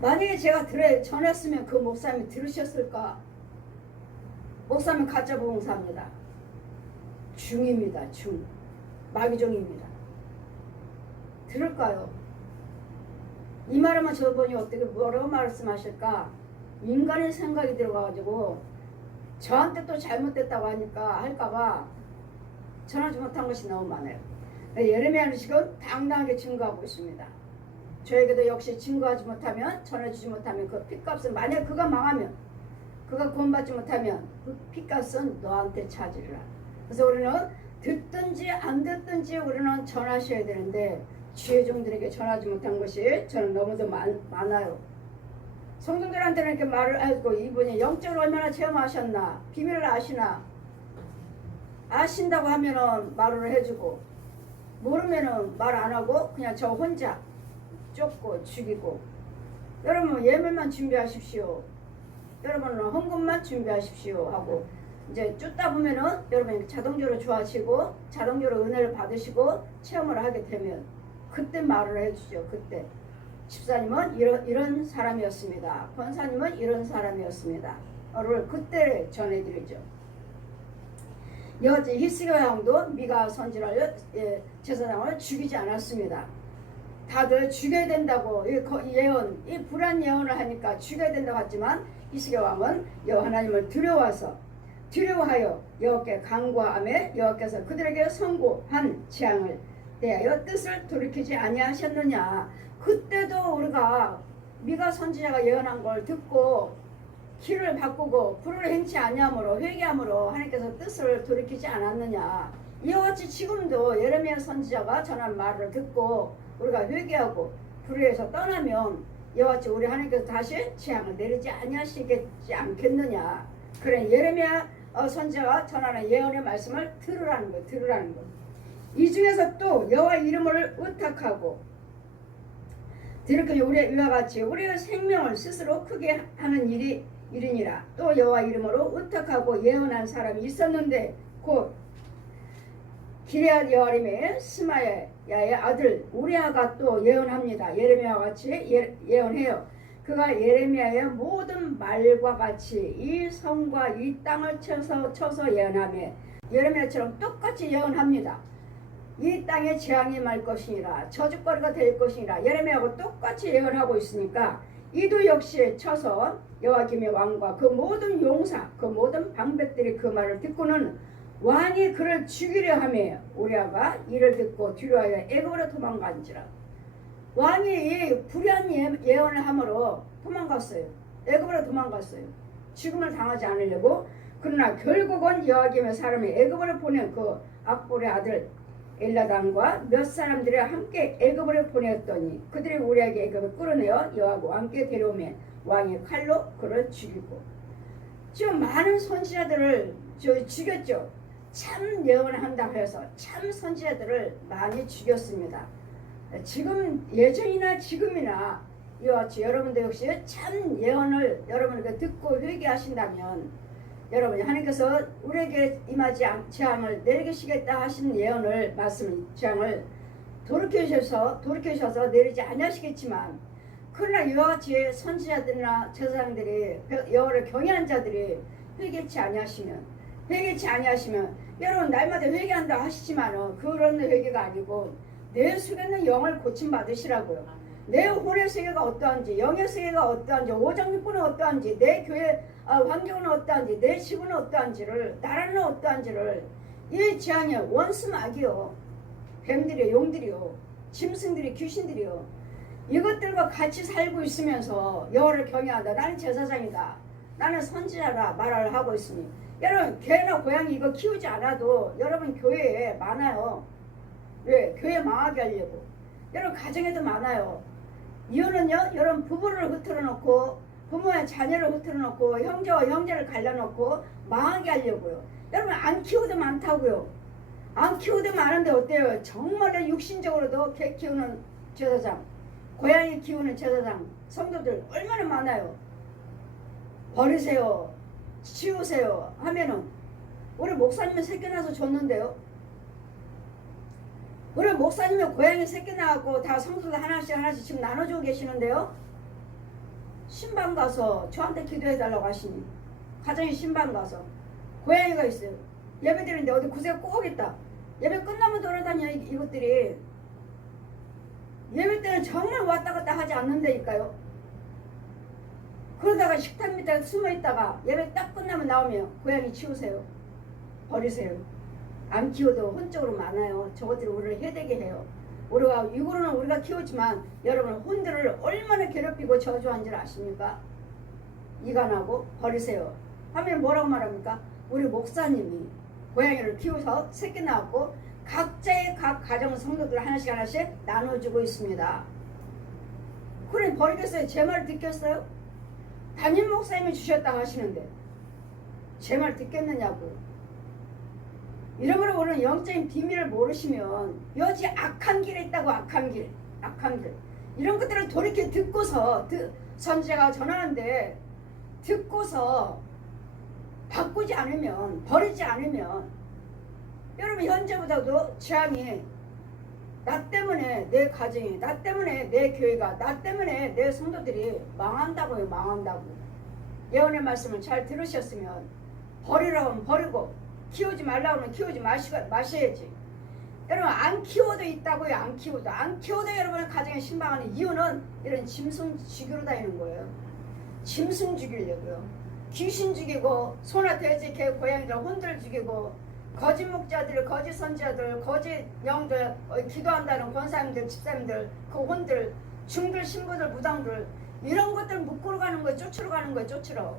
만약에 제가 전했으면 그 목사님이 들으셨을까? 목사님 가짜 부흥사입니다. 중입니다. 중. 마귀종입니다. 들을까요? 이 말하면 저분이 어떻게 뭐라고 말씀하실까? 인간의 생각이 들어가가지고 저한테 또 잘못됐다고 하니까 할까봐 전하지 못한 것이 너무 많아요. 예레미야는 지금 당당하게 증거하고 있습니다. 저에게도 역시 증거하지 못하면 전해주지 못하면 그 핏값은 만약 그가 망하면 그가 구원받지 못하면 그 핏값은 너한테 찾으리라. 그래서 우리는 듣든지 안 듣든지 우리는 전하셔야 되는데 주의 종들에게 전하지 못한 것이 저는 너무도 많아요. 성도들한테는 이렇게 말을 하고 이분이 영적으로 얼마나 체험하셨나 비밀을 아신다고 하면은 말을 해주고 모르면은 말 안 하고 그냥 저 혼자 쫓고 죽이고 여러분 예물만 준비하십시오. 여러분은 헌금만 준비하십시오 하고 이제 쫓다 보면은 여러분이 자동적으로 좋아지고 자동적으로 은혜를 받으시고 체험을 하게 되면 그때 말을 해주죠. 그때 집사님은 이런 사람이었습니다. 권사님은 이런 사람이었습니다. 를 그때 전해드리죠. 여지 히스기야 왕도 미가 선지자를 제사장을 죽이지 않았습니다. 다들 죽여야 된다고 예언, 이 불안 예언을 하니까 죽여야 된다고 했지만 히스기야 왕은 여호와 하나님을 두려워하여 여호와께 간구하며 여호와께서 그들에게 선고한 재앙을 대하여 뜻을 돌이키지 아니하셨느냐. 그때도 우리가 미가 선지자가 예언한 걸 듣고 길을 바꾸고 불을 행치 아니함으로 회개함으로 하나님께서 뜻을 돌이키지 않았느냐. 이와 같이 지금도 예레미야 선지자가 전한 말을 듣고 우리가 회개하고 불의에서 떠나면 이와 같이 우리 하나님께서 다시 재앙을 내리지 아니하시겠지 않겠느냐. 그래 예레미야 선지자가 전하는 예언의 말씀을 들으라는 거. 이 중에서 또 여호와 이름을 의탁하고 들으니 우리의 이와 같이 우리의 생명을 스스로 크게 하는 일이니라. 또 여호와 이름으로 의탁하고 예언한 사람이 있었는데 곧 기레앗 여아림의 스마야의 아들 우리아가 또 예언합니다. 예레미야와 같이 예언해요. 그가 예레미야의 모든 말과 같이 이 성과 이 땅을 쳐서 예언하며 예레미야처럼 똑같이 예언합니다. 이 땅에 재앙이 말 것이니라 저주거리가 될 것이니라. 예레미야하고 똑같이 예언하고 있으니까 이도 역시 쳐서 여호야김의 왕과 그 모든 용사 그 모든 방백들이 그 말을 듣고는 왕이 그를 죽이려 하며 우리아가 이를 듣고 뒤로하여 애굽으로 도망간지라. 왕이 불의한 예언을 함으로 도망갔어요. 애굽으로 도망갔어요. 죽음을 당하지 않으려고. 그러나 결국은 여호야김의 사람이 애굽으로 보낸 그 악볼의 아들 엘라단과 몇 사람들이 함께 애굽으로 보냈더니 그들이 우리에게 애굽을 끌어내어 여호와와 함께 데려오며 왕이 칼로 그를 죽이고. 지금 많은 선지자들을 죽였죠. 참 예언을 한다고 해서 참 선지자들을 많이 죽였습니다. 지금 예전이나 지금이나 이와 같이 여러분도 역시 참 예언을 여러분에게 듣고 회개하신다면 여러분이 하나님께서 우리에게 임하지 재앙을 내리시겠다 하신 예언을 말씀 재앙을 돌이켜주셔서 내리지 아니하시겠지만 그러나 이와 같이 선지자들이나 제사장들이 여호와를 경외한 자들이 회개치 아니하시면 여러분 날마다 회개한다 하시지만 그런 회개가 아니고 내 속에 있는 영을 고침받으시라고요. 내 혼의 세계가 어떠한지 영의 세계가 어떠한지 오정육부는 어떠한지 내 교회 환경은 어떠한지 내 집은 어떠한지를 나라는 어떠한지를 이 재앙의 원수 마귀요 뱀들이요 용들이요 짐승들이 귀신들이요 이것들과 같이 살고 있으면서 여호와를 경외한다. 나는 제사장이다. 나는 선지자다 말을 하고 있으니 여러분 개나 고양이 이거 키우지 않아도 여러분 교회에 많아요. 왜? 교회 망하게 하려고. 여러분 가정에도 많아요. 이유는요 여러분 부부를 흐트러 놓고 부모의 자녀를 흐트러 놓고 형제와 형제를 갈라놓고 망하게 하려고요. 여러분 안 키우도 많다고요. 안 키우도 많은데 어때요? 정말 육신적으로도 개 키우는 제사장 고양이 키우는 제사장 성도들 얼마나 많아요. 버리세요 치우세요 하면은 우리 목사님은 새끼 낳아서 줬는데요. 우리 목사님은 고양이 새끼 낳았고 다 성도들 하나씩 지금 나눠주고 계시는데요. 신방 가서 저한테 기도해달라고 하시니 가정에 신방 가서 고양이가 있어요. 예배 드리는데 어디 구세가 꼭 있다. 예배 끝나면 돌아다녀. 이것들이 예배 때는 정말 왔다 갔다 하지 않는다니까요. 그러다가 식탁 밑에 숨어 있다가 예배 딱 끝나면 나오면 고양이 치우세요. 버리세요. 안 키워도 혼적으로 많아요. 저것들이 우리를 해대게 해요. 우리가 육으로는 우리가 키우지만 여러분 혼들을 얼마나 괴롭히고 저주한 줄 아십니까? 이간하고 버리세요 하면 뭐라고 말합니까? 우리 목사님이 고양이를 키워서 새끼 낳았고 각자의 각 가정 성도들 하나씩 나눠주고 있습니다. 그래 버리겠어요? 제 말 듣겠어요? 담임 목사님이 주셨다고 하시는데 제 말 듣겠느냐고요. 이러므로 오늘 영적인 비밀을 모르시면 여지 악한 길에 있다고. 악한 길 이런 것들을 돌이켜 듣고서 선지자가 전하는데 듣고서 바꾸지 않으면 버리지 않으면 여러분 현재보다도 재앙이 나 때문에 내 가정이 나 때문에 내 교회가 나 때문에 내 성도들이 망한다고요. 망한다고. 예언의 말씀을 잘 들으셨으면 버리라고 하면 버리고 키우지 말라고 하면 키우지 마셔야지. 여러분 안 키워도 있다고요. 안 키워도 여러분 가정에 신방하는 이유는 이런 짐승 죽이러 다니는 거예요. 짐승 죽이려고요. 귀신 죽이고 소나 돼지 개 고양이들 혼들 죽이고 거짓 목자들 거짓 선지자들 거짓 영들 기도한다는 권사님들 집사님들 그 혼들 중들 신부들 무당들 이런 것들 묶으러 가는 거예요. 쫓으러 가는 거예요. 쫓으러.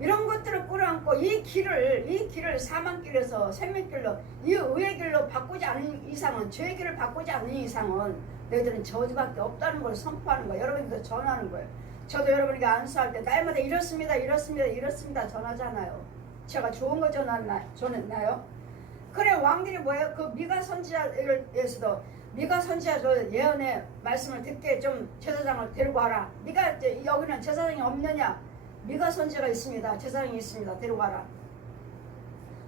이런 것들을 끌어안고 이 길을 사망길에서 생명길로 이 의의 길로 바꾸지 않은 이상은 죄의 길을 바꾸지 않는 이상은 너희들은 저주밖에 없다는 걸 선포하는 거예요. 여러분들 전하는 거예요. 저도 여러분에게 안수할 때 날마다 이렇습니다 전하잖아요. 제가 좋은 거 전했나요? 그래 왕들이 뭐예요? 그 미가 선지자에서도 미가 선지자 그 예언의 말씀을 듣게 좀 제사장을 데리고 와라. 네가 이제 여기는 제사장이 없느냐? 미가 선지자가 있습니다. 제사장이 있습니다. 데리고 와라.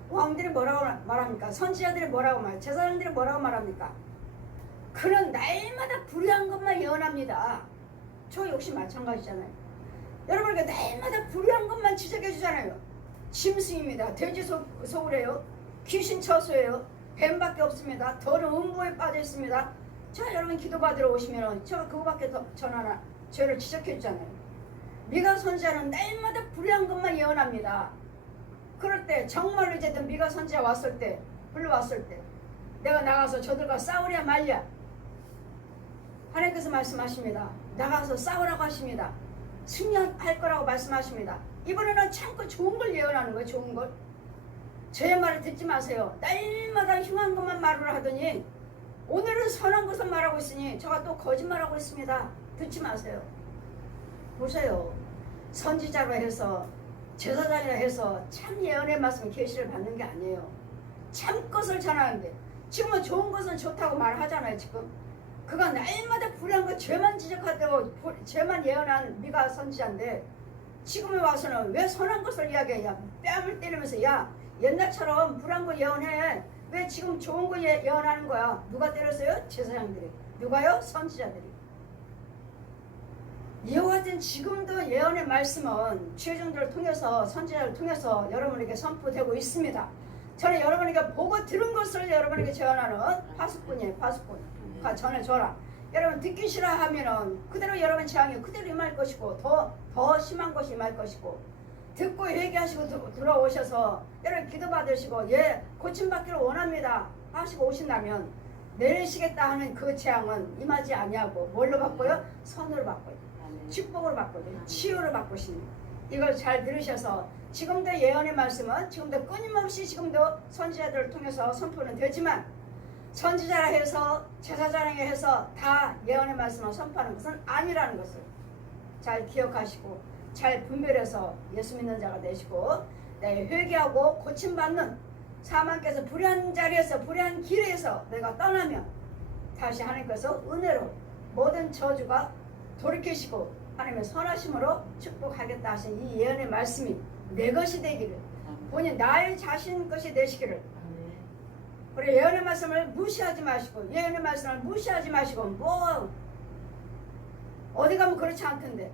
왕들이 뭐라고 말합니까? 선지자들이 뭐라고 말해요? 제사장들이 뭐라고 말합니까? 그는 날마다 불의한 것만 예언합니다. 저 역시 마찬가지잖아요. 여러분 날마다 불의한 것만 지적해 주잖아요. 짐승입니다. 돼지 소굴이에요. 귀신 처소예요. 뱀밖에 없습니다. 더러운 음부에 빠져 있습니다. 자 여러분 기도받으러 오시면 제가 그거밖에 더 전하나 죄를 지적해 주잖아요. 미가 선지자는 날마다 불의한 것만 예언합니다. 그럴 때 정말로 이제 미가 선지자 왔을 때 불러왔을 때 내가 나가서 저들과 싸우랴 말랴 하나님께서 말씀하십니다. 나가서 싸우라고 하십니다. 승리할 거라고 말씀하십니다. 이번에는 참고 좋은 걸 예언하는 거예요. 좋은 걸. 제 말을 듣지 마세요. 날마다 흉한 것만 말을 하더니 오늘은 선한 것을 말하고 있으니 저가 또 거짓말하고 있습니다. 듣지 마세요. 보세요. 선지자로 해서 제사장이라 해서 참 예언의 말씀 계시를 받는 게 아니에요. 참 것을 전하는데 지금은 좋은 것은 좋다고 말하잖아요. 지금 그가 날마다 불의한 것 죄만 지적하고 죄만 예언한 미가 선지자인데 지금에 와서는 왜 선한 것을 이야기해? 뺨을 때리면서 야 옛날처럼 불의한 거 예언해. 왜 지금 좋은 거 예언하는 거야? 누가 때렸어요? 제사장들이. 누가요? 선지자들이. 이와 같은 지금도 예언의 말씀은 최종들을 통해서 선지자를 통해서 여러분에게 선포되고 있습니다. 저는 여러분에게 보고 들은 것을 여러분에게 제안하는 파수꾼이에요. 파수꾼. 전해줘라. 여러분 듣기 싫어하면은 그대로 여러분 재앙이 그대로 임할 것이고 더 심한 것이 임할 것이고 듣고 회개하시고 들어오셔서 여러분 기도받으시고 예 고침받기를 원합니다 하시고 오신다면 내리시겠다 하는 그 재앙은 임하지 아니하고 뭘로 바꿔요? 선으로 바꿔요. 축복으로 바꿔요. 치유로 바꾸십니다. 이걸 잘 들으셔서 지금도 예언의 말씀은 지금도 끊임없이 지금도 선지자들을 통해서 선포는 되지만 선지자라 해서 제사장에 해서 다 예언의 말씀을 선포하는 것은 아니라는 것을 잘 기억하시고 잘 분별해서 예수 믿는 자가 되시고 회개하고 고침받는 사망께서 불의한 자리에서 불의한 길에서 내가 떠나면 다시 하나님께서 은혜로 모든 저주가 돌이키시고 하나님의 선하심으로 축복하겠다 하신 이 예언의 말씀이 내 것이 되기를 본인 나의 자신 것이 되시기를 우리 예언의 말씀을 무시하지 마시고 예언의 말씀을 무시하지 마시고 뭐 어디 가면 그렇지 않던데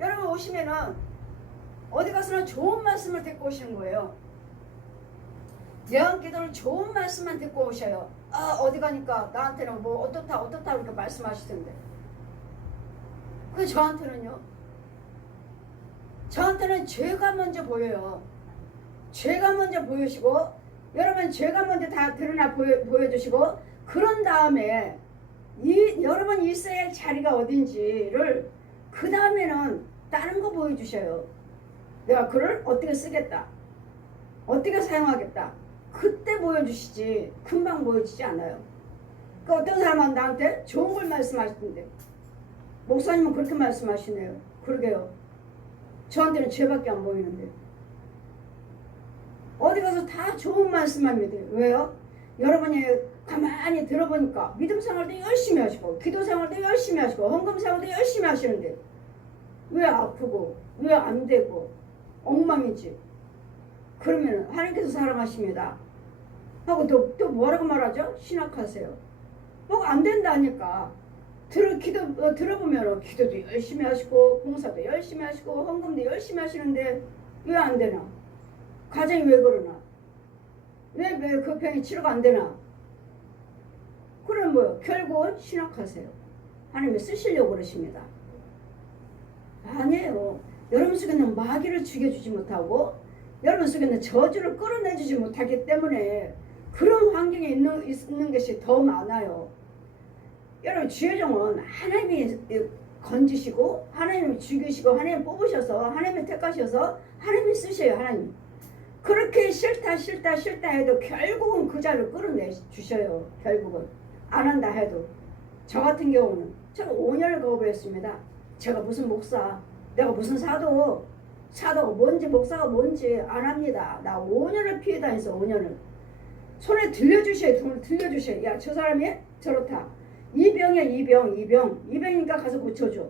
여러분 오시면은 어디 가서는 좋은 말씀을 듣고 오시는 거예요. 예언 기도는 좋은 말씀만 듣고 오셔요. 아 어디 가니까 나한테는 뭐 어떻다 이렇게 말씀하시던데 그 저한테는요. 저한테는 죄가 먼저 보여요. 죄가 먼저 보이시고 여러분 죄가 먼저 다 드러나 보여주시고 그런 다음에 여러분 있어야 할 자리가 어딘지를 그 다음에는 다른 거 보여주셔요. 내가 그를 어떻게 쓰겠다. 어떻게 사용하겠다. 그때 보여주시지 금방 보여지지 않아요. 그 어떤 사람은 나한테 좋은 걸 말씀하시던데 목사님은 그렇게 말씀하시네요. 그러게요. 저한테는 죄밖에 안 보이는데 어디 가서 다 좋은 말씀만 믿어요. 왜요? 여러분이 가만히 들어보니까 믿음 생활도 열심히 하시고 기도 생활도 열심히 하시고 헌금 생활도 열심히 하시는데 왜 아프고 왜 안 되고 엉망이지? 그러면 하나님께서 사랑하십니다 하고 또 뭐라고 말하죠? 신학하세요. 뭐 안 된다니까 들어보면 기도도 열심히 하시고 봉사도 열심히 하시고 헌금도 열심히 하시는데 왜 안 되나? 가정이 왜 그러나? 왜 그 병이 치료가 안 되나? 그럼 뭐요? 결국은 신학하세요. 하나님이 쓰시려고 그러십니다. 아니에요. 여러분 속에는 마귀를 죽여주지 못하고 여러분 속에는 저주를 끌어내주지 못하기 때문에 그런 환경에 있는 것이 더 많아요. 여러분 주의 종은 하나님이 건지시고 하나님이 죽이시고 하나님이 뽑으셔서 하나님이 택하셔서 하나님이 쓰셔요. 하나님 그렇게 싫다 해도 결국은 그 자를 끌어내주셔요. 결국은 안 한다 해도 저 같은 경우는 제가 5년을 거부했습니다. 제가 무슨 목사 내가 무슨 사도가 뭔지 목사가 뭔지 안 합니다. 나 5년을 피해 다녔어. 5년을 손에 들려주셔야, 돈을 들려주셔야. 야, 저 사람이 저렇다. 이 병이야, 이 병이니까 가서 고쳐줘.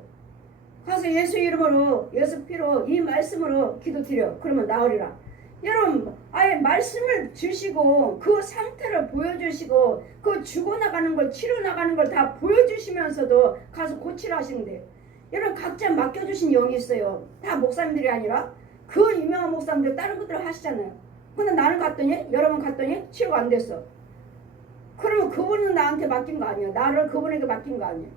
가서 예수 이름으로, 예수 피로, 이 말씀으로 기도드려. 그러면 나으리라. 여러분, 아예 말씀을 주시고 그 상태를 보여주시고 그 죽어나가는 걸, 치료나가는 걸 다 보여주시면서도 가서 고치라 하시는데, 여러분 각자 맡겨주신 영이 있어요. 다 목사님들이 아니라 그 유명한 목사님들 다른 것들을 하시잖아요. 근데 나는 갔더니, 여러분 갔더니 치료가 안 됐어. 그러면 그분은 나한테 맡긴 거 아니야. 나를 그분에게 맡긴 거 아니야.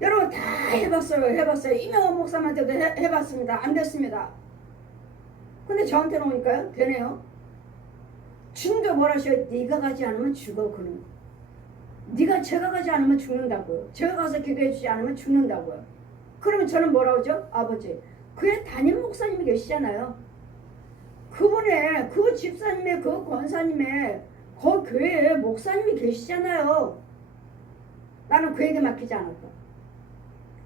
여러분 다 해봤어요. 이명환 목사님한테도 해봤습니다. 안 됐습니다. 근데 저한테는 오니까요, 되네요. 주님도 뭐라 하셔요? 네가 가지 않으면 죽어. 그는 제가 가지 않으면 죽는다고요. 제가 가서 기도해 주지 않으면 죽는다고요. 그러면 저는 뭐라고 하죠? 아버지, 그의 담임 목사님이 계시잖아요. 그분의, 그 집사님의, 그 권사님의, 그 교회에 목사님이 계시잖아요. 나는 그에게 맡기지 않았다.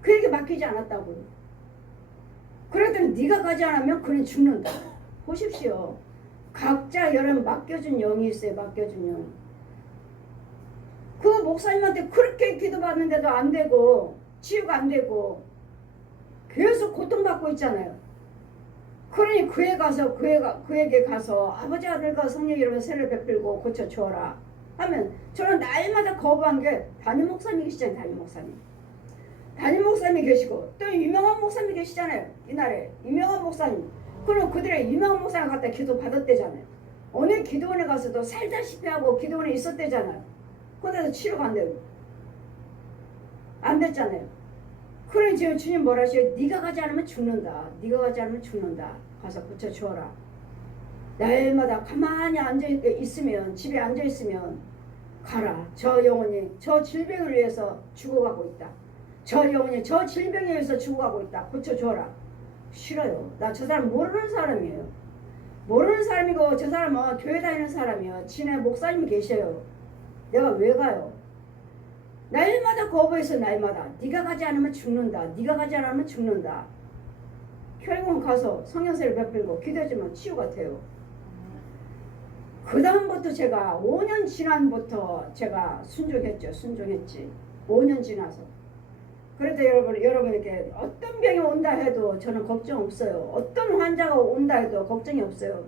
그에게 맡기지 않았다고요. 그랬더니 네가 가지 않으면 그는 죽는다. 보십시오. 각자 여러분 맡겨준 영이 있어요. 맡겨준 영. 그 목사님한테 그렇게 기도받는데도 안 되고 치유가 안 되고 계속 고통받고 있잖아요. 그러니 그에게 가서 아버지 아들과 성령 이름으로 세를 베풀고 고쳐 주어라 하면, 저는 날마다 거부한 게 담임 목사님이 계시잖아요. 담임 목사님이 계시고 또 유명한 목사님이 계시잖아요. 이날에 유명한 목사님. 그럼 그들의 유명한 목사님 갖다 기도 받았대잖아요. 어느 기도원에 가서도 살다시피 하고 기도원에 있었대잖아요. 그런데도 치료가 안 되고 안 됐잖아요. 그러니 지금 주님 뭐라 하셔요? 네가 가지 않으면 죽는다. 네가 가지 않으면 죽는다. 가서 고쳐주어라. 날마다 가만히 앉아있으면, 집에 앉아있으면 가라. 저 영혼이 저 질병을 위해서 죽어가고 있다. 저 영혼이 저 질병에 의해서 죽어가고 있다. 고쳐줘라. 싫어요. 나 저 사람 모르는 사람이에요. 모르는 사람이고 저 사람은 교회 다니는 사람이에요. 지네 목사님이 계셔요. 내가 왜 가요? 날마다 거부해서 날마다 네가 가지 않으면 죽는다. 네가 가지 않으면 죽는다. 결국은 가서 성령세를 베풀고 기도해주면 치유가 돼요. 그 다음부터 제가 5년 지난부터 제가 순종했지. 5년 지나서. 그래도 여러분에게 어떤 병이 온다 해도 저는 걱정 없어요. 어떤 환자가 온다 해도 걱정이 없어요.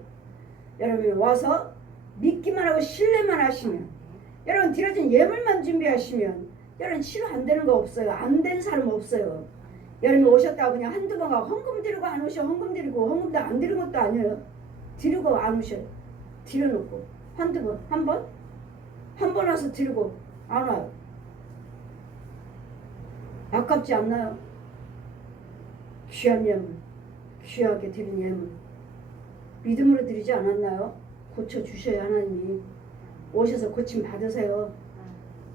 여러분이 와서 믿기만 하고 신뢰만 하시면, 여러분 드려진 예물만 준비하시면 여러분 치료 안 되는 거 없어요. 안 된 사람 없어요. 여러분이 오셨다고 그냥 한두 번 가고 헌금 드리고 안 오셔. 헌금 드리고 헌금도 안 드린 것도 아니에요. 드리고 안 오셔요. 드려놓고 한두 번, 한 번 와서 드리고 안 와요. 아깝지 않나요? 귀한 예물, 귀하게 드린 예물 믿음으로 드리지 않았나요? 고쳐주셔야 하나님이. 오셔서 고침 받으세요.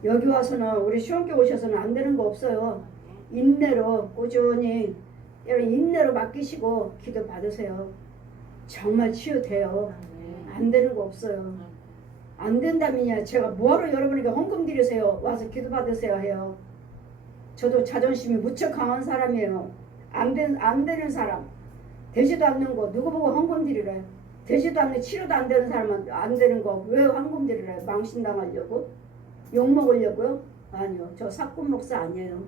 여기 와서는, 우리 시험교 오셔서는 안 되는 거 없어요. 인내로 꾸준히 여러분 인내로 맡기시고 기도 받으세요. 정말 치유돼요. 안 되는 거 없어요. 안 된다면요, 제가 뭐하러 여러분에게 헌금 드리세요, 와서 기도 받으세요 해요. 저도 자존심이 무척 강한 사람이에요. 안 되는 사람, 되지도 않는 거 누구 보고 헌금 드리래요? 되지도 않는, 치료도 안 되는 사람은 안 되는 거 왜 헌금 드리래요? 망신당하려고? 욕먹으려고요? 아니요. 저 사꾼 목사 아니에요.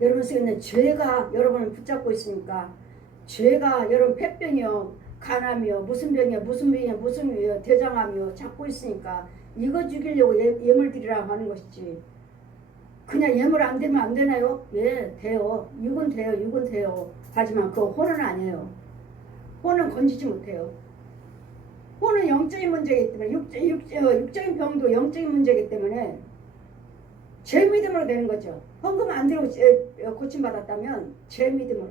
여러분 속에 죄가 여러분을 붙잡고 있으니까, 죄가 여러분 폐병이요, 간암이요, 무슨 병이요, 대장암이요 잡고 있으니까 이거 죽이려고 예물 드리라고 하는 것이지. 그냥 예물 안 되면 안 되나요? 예, 돼요. 육은 돼요. 하지만 그거 혼은 아니에요. 혼은 건지지 못해요. 혼은 영적인 문제이기 때문에, 육적인 병도 영적인 문제이기 때문에 제 믿음으로 되는 거죠. 헌금 안 들고 고침받았다면 제 믿음으로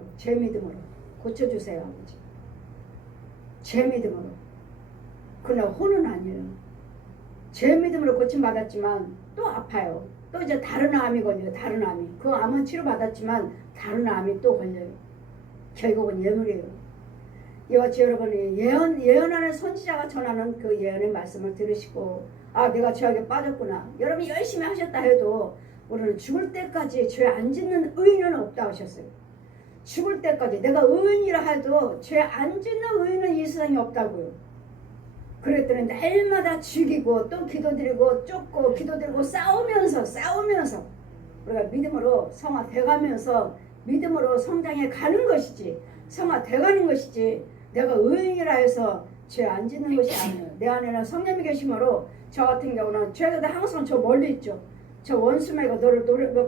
고쳐주세요, 아버지. 제 믿음으로. 그러나 혼은 아니에요. 제 믿음으로 고침받았지만 또 아파요. 또 이제 다른 암이 걸려요. 다른 암이. 그 암은 치료받았지만 다른 암이 또 걸려요. 결국은 예물이에요. 이와 같이 여러분이 예언하는 선지자가 전하는 그 예언의 말씀을 들으시고, 아, 내가 죄악에 빠졌구나. 여러분이 열심히 하셨다 해도 우리는 죽을 때까지 죄 안 짓는 의인은 없다 하셨어요. 죽을 때까지 내가 의인이라 해도 죄 안 짓는 의인은 이 세상에 없다고요. 그랬더니 날마다 죽이고 또 기도드리고 쫓고 기도드리고 싸우면서 우리가 믿음으로 성화돼가면서 믿음으로 성장해 가는 것이지, 성화돼가는 것이지, 내가 의인이라 해서 죄 안 짓는 것이 아니에요. 내 안에는 성령이 계심으로 저 같은 경우는 죄가 항상 저 멀리 있죠. 저 원수매가 너를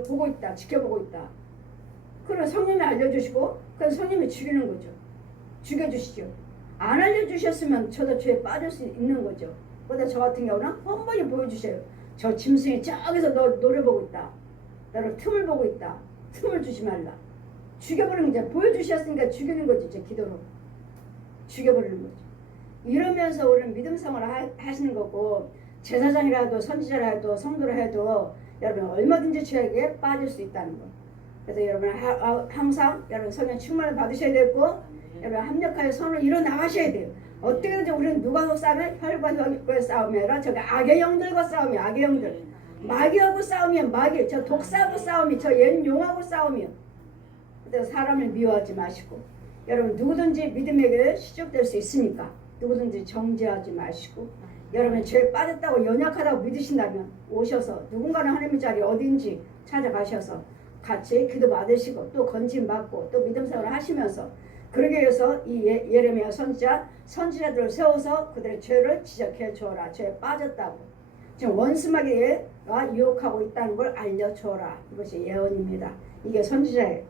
보고 있다, 지켜보고 있다. 그럼 성령이 알려주시고 그래서 성령이 죽이는 거죠. 죽여주시죠. 안 알려주셨으면 저도 죄에 빠질 수 있는 거죠. 근데 저 같은 경우는 뻔뻔히 보여주셔요. 저 짐승이 저기서 너 노려보고 있다. 너를 틈을 보고 있다. 틈을 주지 말라. 죽여버리는 거죠. 보여주셨으니까 죽이는 거죠. 제 기도로. 죽여버리는 거죠. 이러면서 우리는 믿음 생활을 하시는 거고, 제사장이라도 선지자라도 성도라 해도 여러분 얼마든지 죄에 빠질 수 있다는 거. 그래서 여러분 항상 여러분 성령 충만을 받으셔야 되고, 여러분 합력하여 선을 이뤄 나가셔야 돼요. 어떻게든지 우리는 누가 싸우면 혈과 혈과의 싸움이 아니라 저기 악의 영들과 싸움이, 악의 영들. 마귀하고 싸우면 마귀, 저 독사하고 싸움이, 저 용하고 싸우면. 그래서 사람을 미워하지 마시고, 여러분 누구든지 믿음에게 시작될 수 있으니까 누구든지 정죄하지 마시고, 여러분 죄에 빠졌다고 연약하다고 믿으신다면 오셔서 누군가는 하나님의 자리 어딘지 찾아가셔서 같이 기도 받으시고 또 건진 받고 또 믿음 생활을 하시면서, 그러기 위해서 이 예레미야 선지자들을 세워서 그들의 죄를 지적해 주어라. 죄에 빠졌다고 지금 원수마귀가 유혹하고 있다는 걸 알려주어라. 이것이 예언입니다. 이게 선지자예요.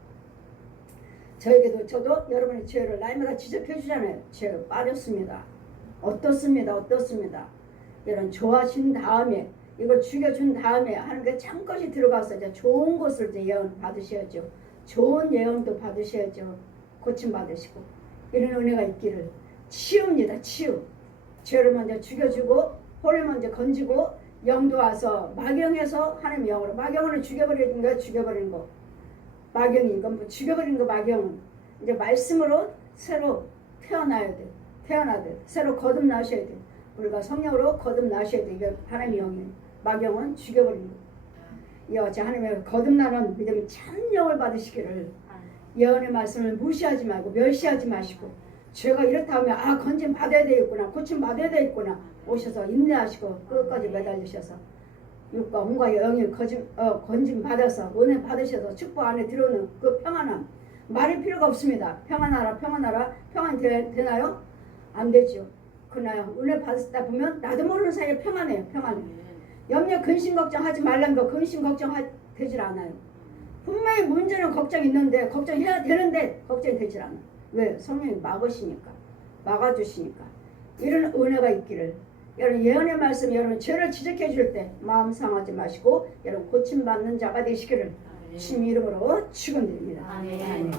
저에게도 저도 여러분의 죄를 날마다 지적해 주잖아요. 죄를 빠졌습니다. 어떻습니다. 이런 좋아하신 다음에 이걸 죽여준 다음에 하나님께 창것이 들어가서 이제 좋은 것을 이제 예언 받으셔야죠. 좋은 예언도 받으셔야죠. 고침 받으시고 이런 은혜가 있기를. 치유입니다. 치유. 죄를 먼저 죽여주고 홀을 먼저 건지고 영도 와서 막영해서 하나님의 영으로, 막영을 죽여버리는 거, 죽여버리는 거. 막영이 이건 죽여버리는 거. 막영은 이제 말씀으로 새로 태어나야 돼. 새로 거듭나셔야 돼. 우리가 성령으로 거듭나셔야 돼. 이게 하나님의 영이에요. 막영은 죽여버리는 거. 이와 같이 하나님의 거듭나는 믿음의 참 영을 받으시기를. 예언의 말씀을 무시하지 말고 멸시하지 마시고, 죄가 이렇다 하면 건진 받아야 되겠구나, 고침 받아야 되겠구나, 오셔서 인내하시고 끝까지 매달리셔서 육과 혼과 영의 건진 받아서 은혜 받으셔서 축복 안에 들어오는 그 평안함, 말할 필요가 없습니다. 평안하라 평안이 되나요? 안 되죠. 그나요 은혜 받았다 보면 나도 모르는 사이에 평안해요. 염려 근심 걱정하지 말라는 거, 근심 걱정되질 않아요. 분명히 문제는 걱정이 있는데 걱정해야 되는데 걱정이 되질 않아요. 왜? 성령이 막아주시니까. 이런 은혜가 있기를. 여러분 예언의 말씀, 여러분 죄를 지적해 줄 때 마음 상하지 마시고 여러분 고침받는 자가 되시기를 주님 이름으로 축원드립니다. 아멘.